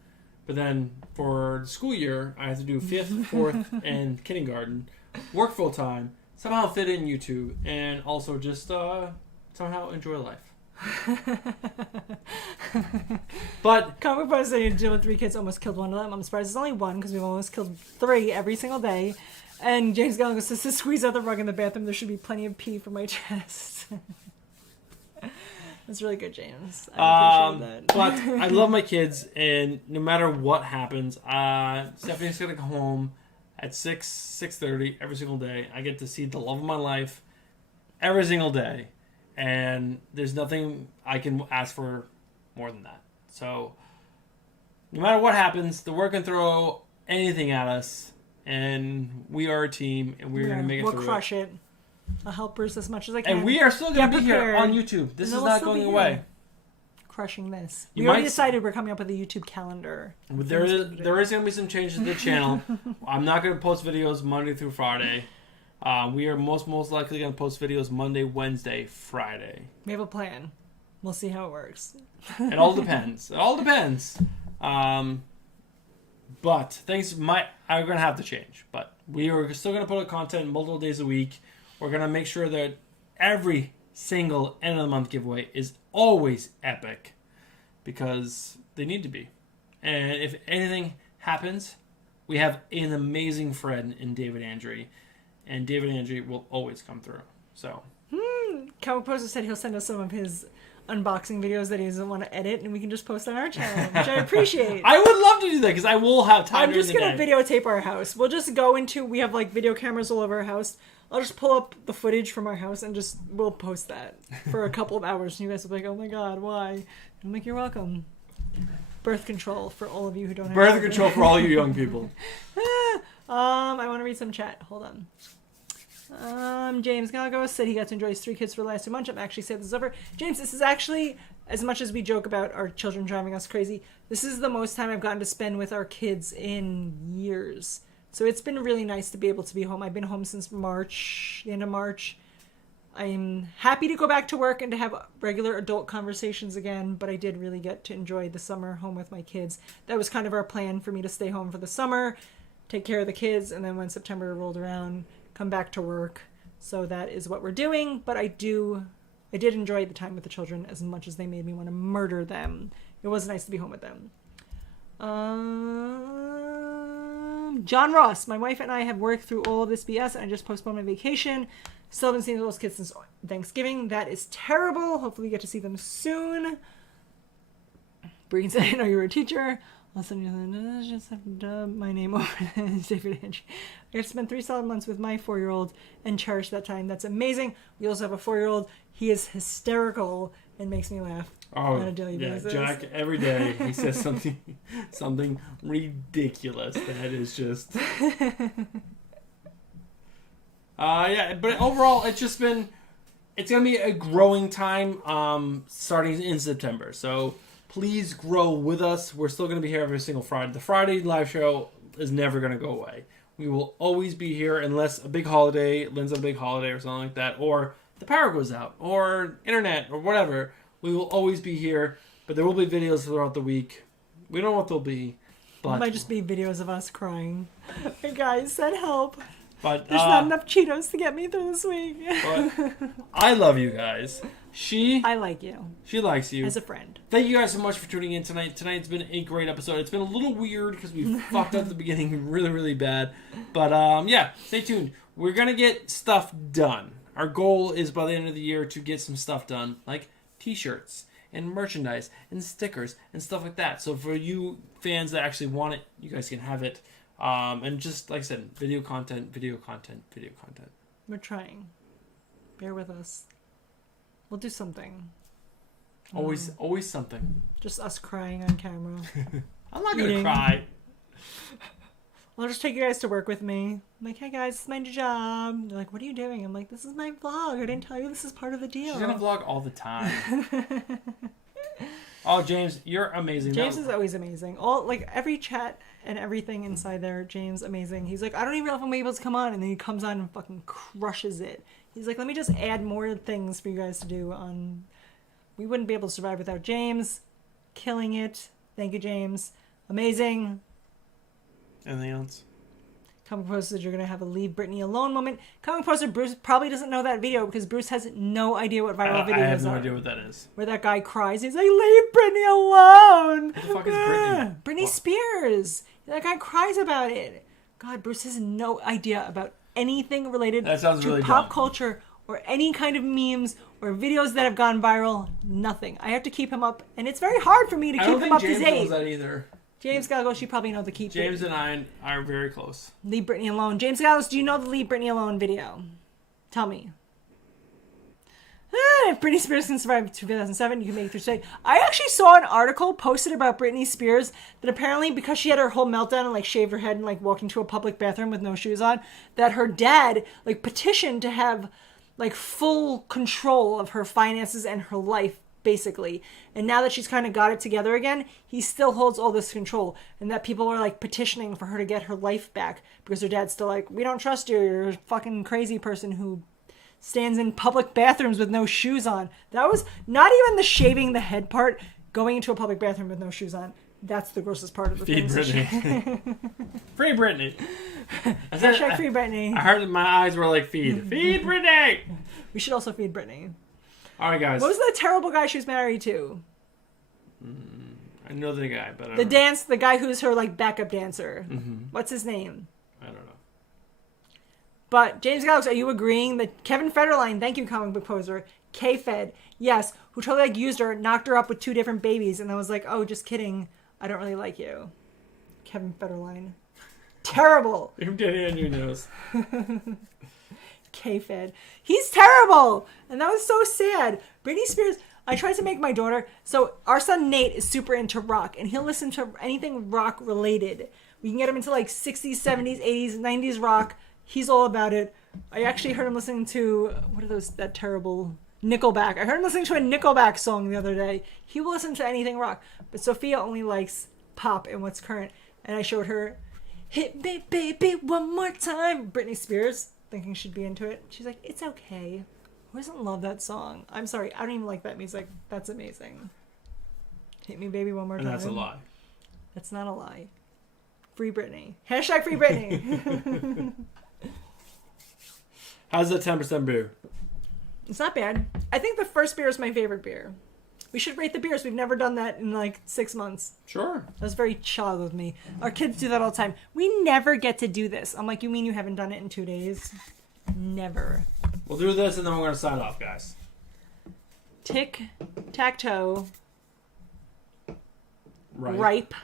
But then for the school year, I have to do 5th, 4th, and kindergarten, work full time, somehow fit in YouTube, and also just somehow enjoy life. But Comic Book saying to deal with 3 kids, almost killed one of them. I'm surprised it's only 1 because we've almost killed 3 every single day. And James Gunn goes to squeeze out the rug in the bathroom. There should be plenty of pee for my chest. That's really good, James. I appreciate that. But I love my kids, and no matter what happens, Stephanie's gonna go home at 6:30 every single day. I get to see the love of my life every single day, and there's nothing I can ask for more than that. So no matter what happens, the world can throw anything at us, and we are a team, and we're gonna make it through. We'll crush it. I'll help Bruce as much as I can. And we are still gonna Get be here prepared. on YouTube. This And is we'll not still going be away. here. crushing this. You We already might- decided we're coming up with a YouTube calendar. There is going to be some changes to the channel. I'm not going to post videos Monday through Friday. We are most likely going to post videos Monday, Wednesday, Friday. We have a plan. We'll see how it works. It all depends. It all depends. But things are going to have to change. But we are still going to put out content multiple days a week. We're going to make sure that every single end of the month giveaway is always epic. Because they need to be. And if anything happens, we have an amazing friend in David Andre. And David Andre will always come through. So, Comic Poster said he'll send us some of his unboxing videos that he doesn't want to edit, and we can just post on our channel, which I appreciate. I would love to do that because I will have time. I'm just during gonna the day. videotape our house. We'll just go into. We have like video cameras all over our house. I'll just pull up the footage from our house and we'll post that for a couple of hours. And you guys will be like, "Oh my god, why?" I'm like, "You're welcome." Birth control for all of you who don't have Birth children. control for all you young people. I want to read some chat. Hold on. James Galgo said he got to enjoy his 3 kids for the last 2 months. I'm actually sad this is over. James, this is actually, as much as we joke about our children driving us crazy, this is the most time I've gotten to spend with our kids in years. So it's been really nice to be able to be home. I've been home since March, the end of March. I'm happy to go back to work and to have regular adult conversations again, but I did really get to enjoy the summer home with my kids. That was kind of our plan for me to stay home for the summer, take care of the kids, and then when September rolled around, come back to work. So that is what we're doing, but I did enjoy the time with the children as much as they made me want to murder them. It was nice to be home with them. John Ross, my wife and I have worked through all of this BS and I just postponed my vacation. Still haven't seen those kids since Thanksgiving. That is terrible. Hopefully we get to see them soon. Breen said, I know you were a teacher. All of a sudden, you just have to dub my name over David Andre. I got to spend 3 solid months with my 4-year-old and cherish that time. That's amazing. We also have a 4-year-old. He is hysterical and makes me laugh on a daily basis. Jack, every day he says something ridiculous that is just... but overall, it's going to be a growing time starting in September. So please grow with us. We're still going to be here every single Friday. The Friday live show is never going to go away. We will always be here unless a big holiday, Lynn's on a big holiday or something like that, or the power goes out, or internet, or whatever. We will always be here, but there will be videos throughout the week. We don't know what they'll be, but... It might just be videos of us crying. Hey guys, send help. But, There's not enough Cheetos to get me through this week. But I love you guys. I like you. She likes you. As a friend. Thank you guys so much for tuning in tonight. Tonight's been a great episode. It's been a little weird because we fucked up the beginning really, really bad. But stay tuned. We're going to get stuff done. Our goal is by the end of the year to get some stuff done, like t-shirts and merchandise and stickers and stuff like that. So for you fans that actually want it, you guys can have it. And just, like I said, video content. We're trying. Bear with us. We'll do something. Always something. Just us crying on camera. I'm not going to Eating. cry. I'll just take you guys to work with me. I'm like, hey guys, this is my job. They're like, what are you doing? I'm like, this is my vlog. I didn't tell you this is part of the deal. She's going to vlog all the time. Oh, James, you're amazing. James is always amazing. Every chat and everything inside there, James, amazing. He's like, I don't even know if I'm able to come on. And then he comes on and fucking crushes it. He's like, let me just add more things for you guys to do on... We wouldn't be able to survive without James. Killing it. Thank you, James. Amazing. Anything else? Comic Poster said you're going to have a leave Britney alone moment. Comic Poster, Bruce probably doesn't know that video because Bruce has no idea what viral videos are. I have no idea what that is. Where that guy cries. He's like, leave Britney alone. What the fuck is Britney? Britney Spears. That guy cries about it. God, Bruce has no idea about anything related That sounds to really pop dumb. culture or any kind of memes or videos that have gone viral. Nothing. I have to keep him up. And it's very hard for me to I keep don't him think up James to knows date. that either. James Galgos, you probably know the keep. James and I are very close. Leave Britney alone. James Galgos, do you know the Leave Britney Alone video? Tell me. If Britney Spears can survive 2007, you can make it through today. I actually saw an article posted about Britney Spears that apparently because she had her whole meltdown and shaved her head and walked into a public bathroom with no shoes on, that her dad petitioned to have full control of her finances and her life basically. And now that she's kind of got it together again, he still holds all this control. And that people are like petitioning for her to get her life back because her dad's still like, we don't trust you. You're a fucking crazy person who stands in public bathrooms with no shoes on. That was not even the shaving the head part, going into a public bathroom with no shoes on. That's the grossest part of the Feed thing. Britney. Free Britney. Hashtag free Britney. I heard my eyes were like, feed Britney. We should also feed Britney. All right, guys. What was the terrible guy she was married to? I know the guy, but I The don't the guy who's her like backup dancer. Mm-hmm. What's his name? I don't know. But James Galax, are you agreeing that Kevin Federline, thank you, comic book poser, K-Fed, yes, who totally like used her, knocked her up with 2 different babies, and then was like, oh, just kidding, I don't really like you. Kevin Federline. Terrible. You're getting on your nose. K-Fed. He's terrible! And that was so sad. Britney Spears, I tried to make my daughter, so our son Nate is super into rock, and he'll listen to anything rock related. We can get him into like 60s, 70s, 80s, 90s rock. He's all about it. I actually heard him listening to, what are those, that terrible, Nickelback. I heard him listening to a Nickelback song the other day. He will listen to anything rock. But Sophia only likes pop and what's current. And I showed her, hit me baby one more time, Britney Spears, thinking she'd be into it. She's like, it's okay. Who doesn't love that song? I'm sorry, I don't even like that music. That's amazing. Hit me baby one more time. And that's a lie. That's not a lie. Free Britney. Hashtag free Britney. How's that 10% beer? It's not bad. I think the first beer is my favorite beer. We should rate the beers. We've never done that in like 6 months. Sure. That was very child of me. Our kids do that all the time. We never get to do this. I'm like, you mean you haven't done it in 2 days? Never. We'll do this and then we're going to sign off, guys. Tic-tac-toe. Right. Ripe.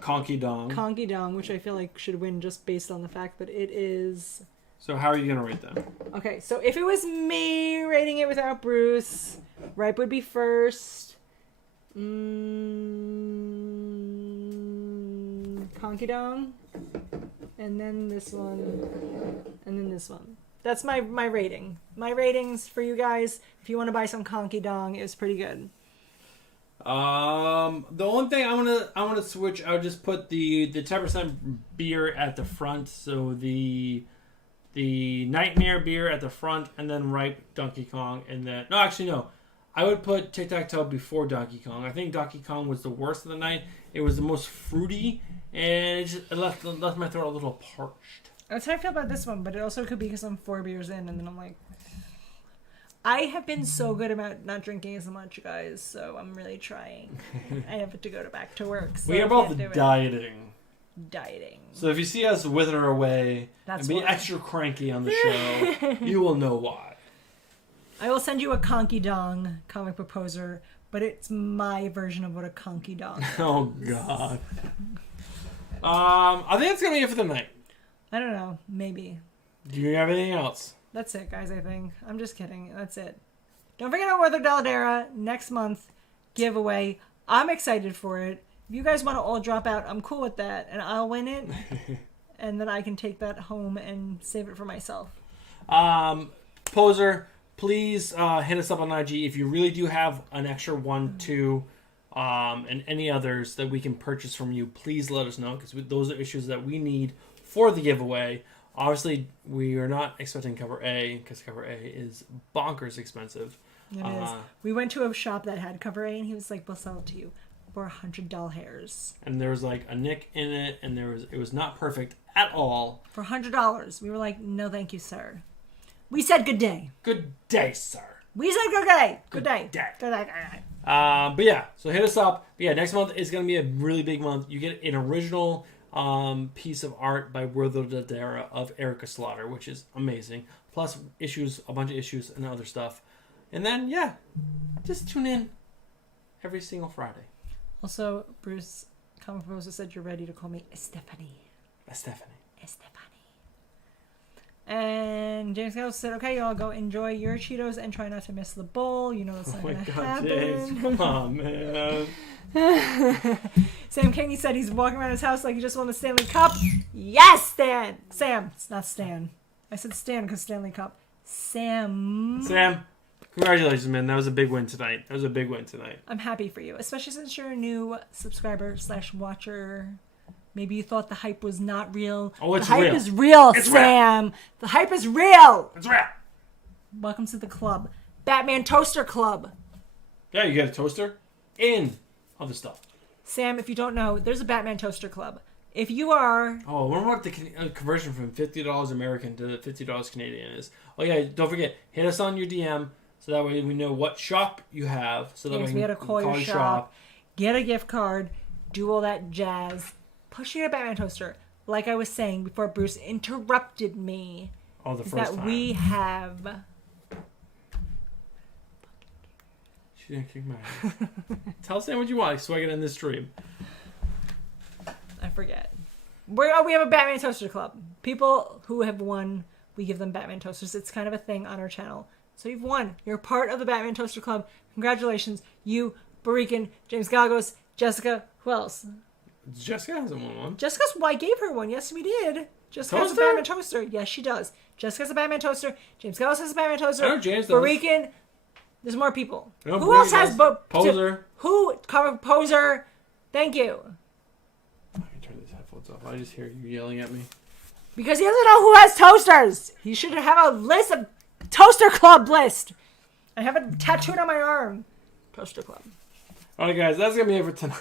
Conky Dong. Conky Dong, which I feel like should win just based on the fact that it is... So how are you going to rate them? Okay, so if it was me rating it without Bruce, Ripe would be first. Conky Dong. And then this one. And then this one. That's my rating. My ratings for you guys, if you want to buy some Conky Dong, is pretty good. The only thing I want to switch, I would just put the 10% beer at the front, so the Nightmare beer at the front, and then Ripe Donkey Kong, and then I would put Tic Tac Toe before Donkey Kong. I think Donkey Kong was the worst of the night. It was the most fruity, and it left my throat a little parched. That's how I feel about this one, but it also could be because I'm 4 beers in, and then I'm like, I have been so good about not drinking as much, guys, so I'm really trying. I have to go back to work. So We are both dieting. Dieting. So if you see us wither away That's and be why. extra cranky on the show, you will know why. I will send you a Conky Dong comic proposer, but it's my version of what a Conky Dong is. Oh, God. I think that's going to be it for the night. I don't know. Maybe. Do you have anything else? That's it, guys, I think. I'm just kidding. That's it. Don't forget about Weather Deladera next month giveaway. I'm excited for it. If you guys want to all drop out, I'm cool with that, and I'll win it. And then I can take that home and save it for myself. Poser, please hit us up on IG if you really do have an extra 1, 2, and any others that we can purchase from you. Please let us know, because those are issues that we need for the giveaway. Obviously, we are not expecting cover A, because cover A is bonkers expensive. It is. We went to a shop that had cover A, and he was like, we'll sell it to you for $100 hairs. And there was like a nick in it, and it was not perfect at all. For $100. We were like, no thank you, sir. We said good day. Good day, sir. We said good day. Good day. day. Good day. But yeah, so hit us up. But yeah, next month is going to be a really big month. You get an original piece of art by Werther Dodera of Erica Slaughter, which is amazing. Plus a bunch of issues and other stuff. And then, yeah, just tune in every single Friday. Also, Bruce, comic proposer, said you're ready to call me Stephanie. Stephanie. And James Gale said, okay, y'all go enjoy your Cheetos and try not to miss the bowl. You know that's not going to happen. Come on, man. Sam Kaney said he's walking around his house like he just won a Stanley Cup. Yes, Stan. Sam. It's not Stan. I said Stan because Stanley Cup. Sam. Congratulations, man. That was a big win tonight. I'm happy for you, especially since you're a new subscriber/watcher. Maybe you thought the hype was not real. Oh, it's the hype real. is real, It's Sam. The hype is real. It's real. Welcome to the club. Batman Toaster Club. Yeah, you get a toaster and other stuff. Sam, if you don't know, there's a Batman Toaster Club. If you are... Oh, I wonder what the conversion from $50 American to $50 Canadian is. Oh, yeah, don't forget, hit us on your DM so that way we know what shop you have. So that Yes, way we gotta call your your shop, get a gift card, do all that jazz. Push you a Batman Toaster. Like I was saying before Bruce interrupted me. Oh, the Is first that time. we have... She didn't kick my ass. Tell Sam what you want so I get in this stream. I forget. We have a Batman Toaster Club. People who have won, we give them Batman Toasters. It's kind of a thing on our channel. So you've won. You're part of the Batman Toaster Club. Congratulations. You, Barikan, James Galgos, Jessica. Who else? Jessica hasn't won one. Jessica's, well, I gave her one. Yes, we did. Jessica has a Toaster? Batman Toaster. Yes, she does. Jessica has a Batman Toaster. James Galgos has a Batman Toaster. I know James does. Barikan. There's more people. I know Who Barikan else has... does. Poser. Poser. Thank you. I can turn these headphones off. I just hear you yelling at me. Because he doesn't know who has toasters. He should have a list of Toaster Club list. I have it tattooed on my arm. Toaster Club. Alright, guys, that's going to be it for tonight.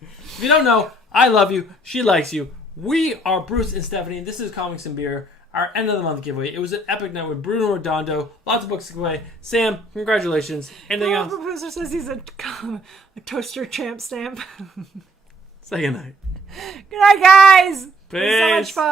If you don't know, I love you. She likes you. We are Bruce and Stephanie. This is Comics and Beer, our end of the month giveaway. It was an epic night with Bruno Redondo. Lots of books to give away. Sam, congratulations. Anything The else? producer says he's a toaster champ stamp. Say goodnight. Good night, guys. It was so Peace. much fun.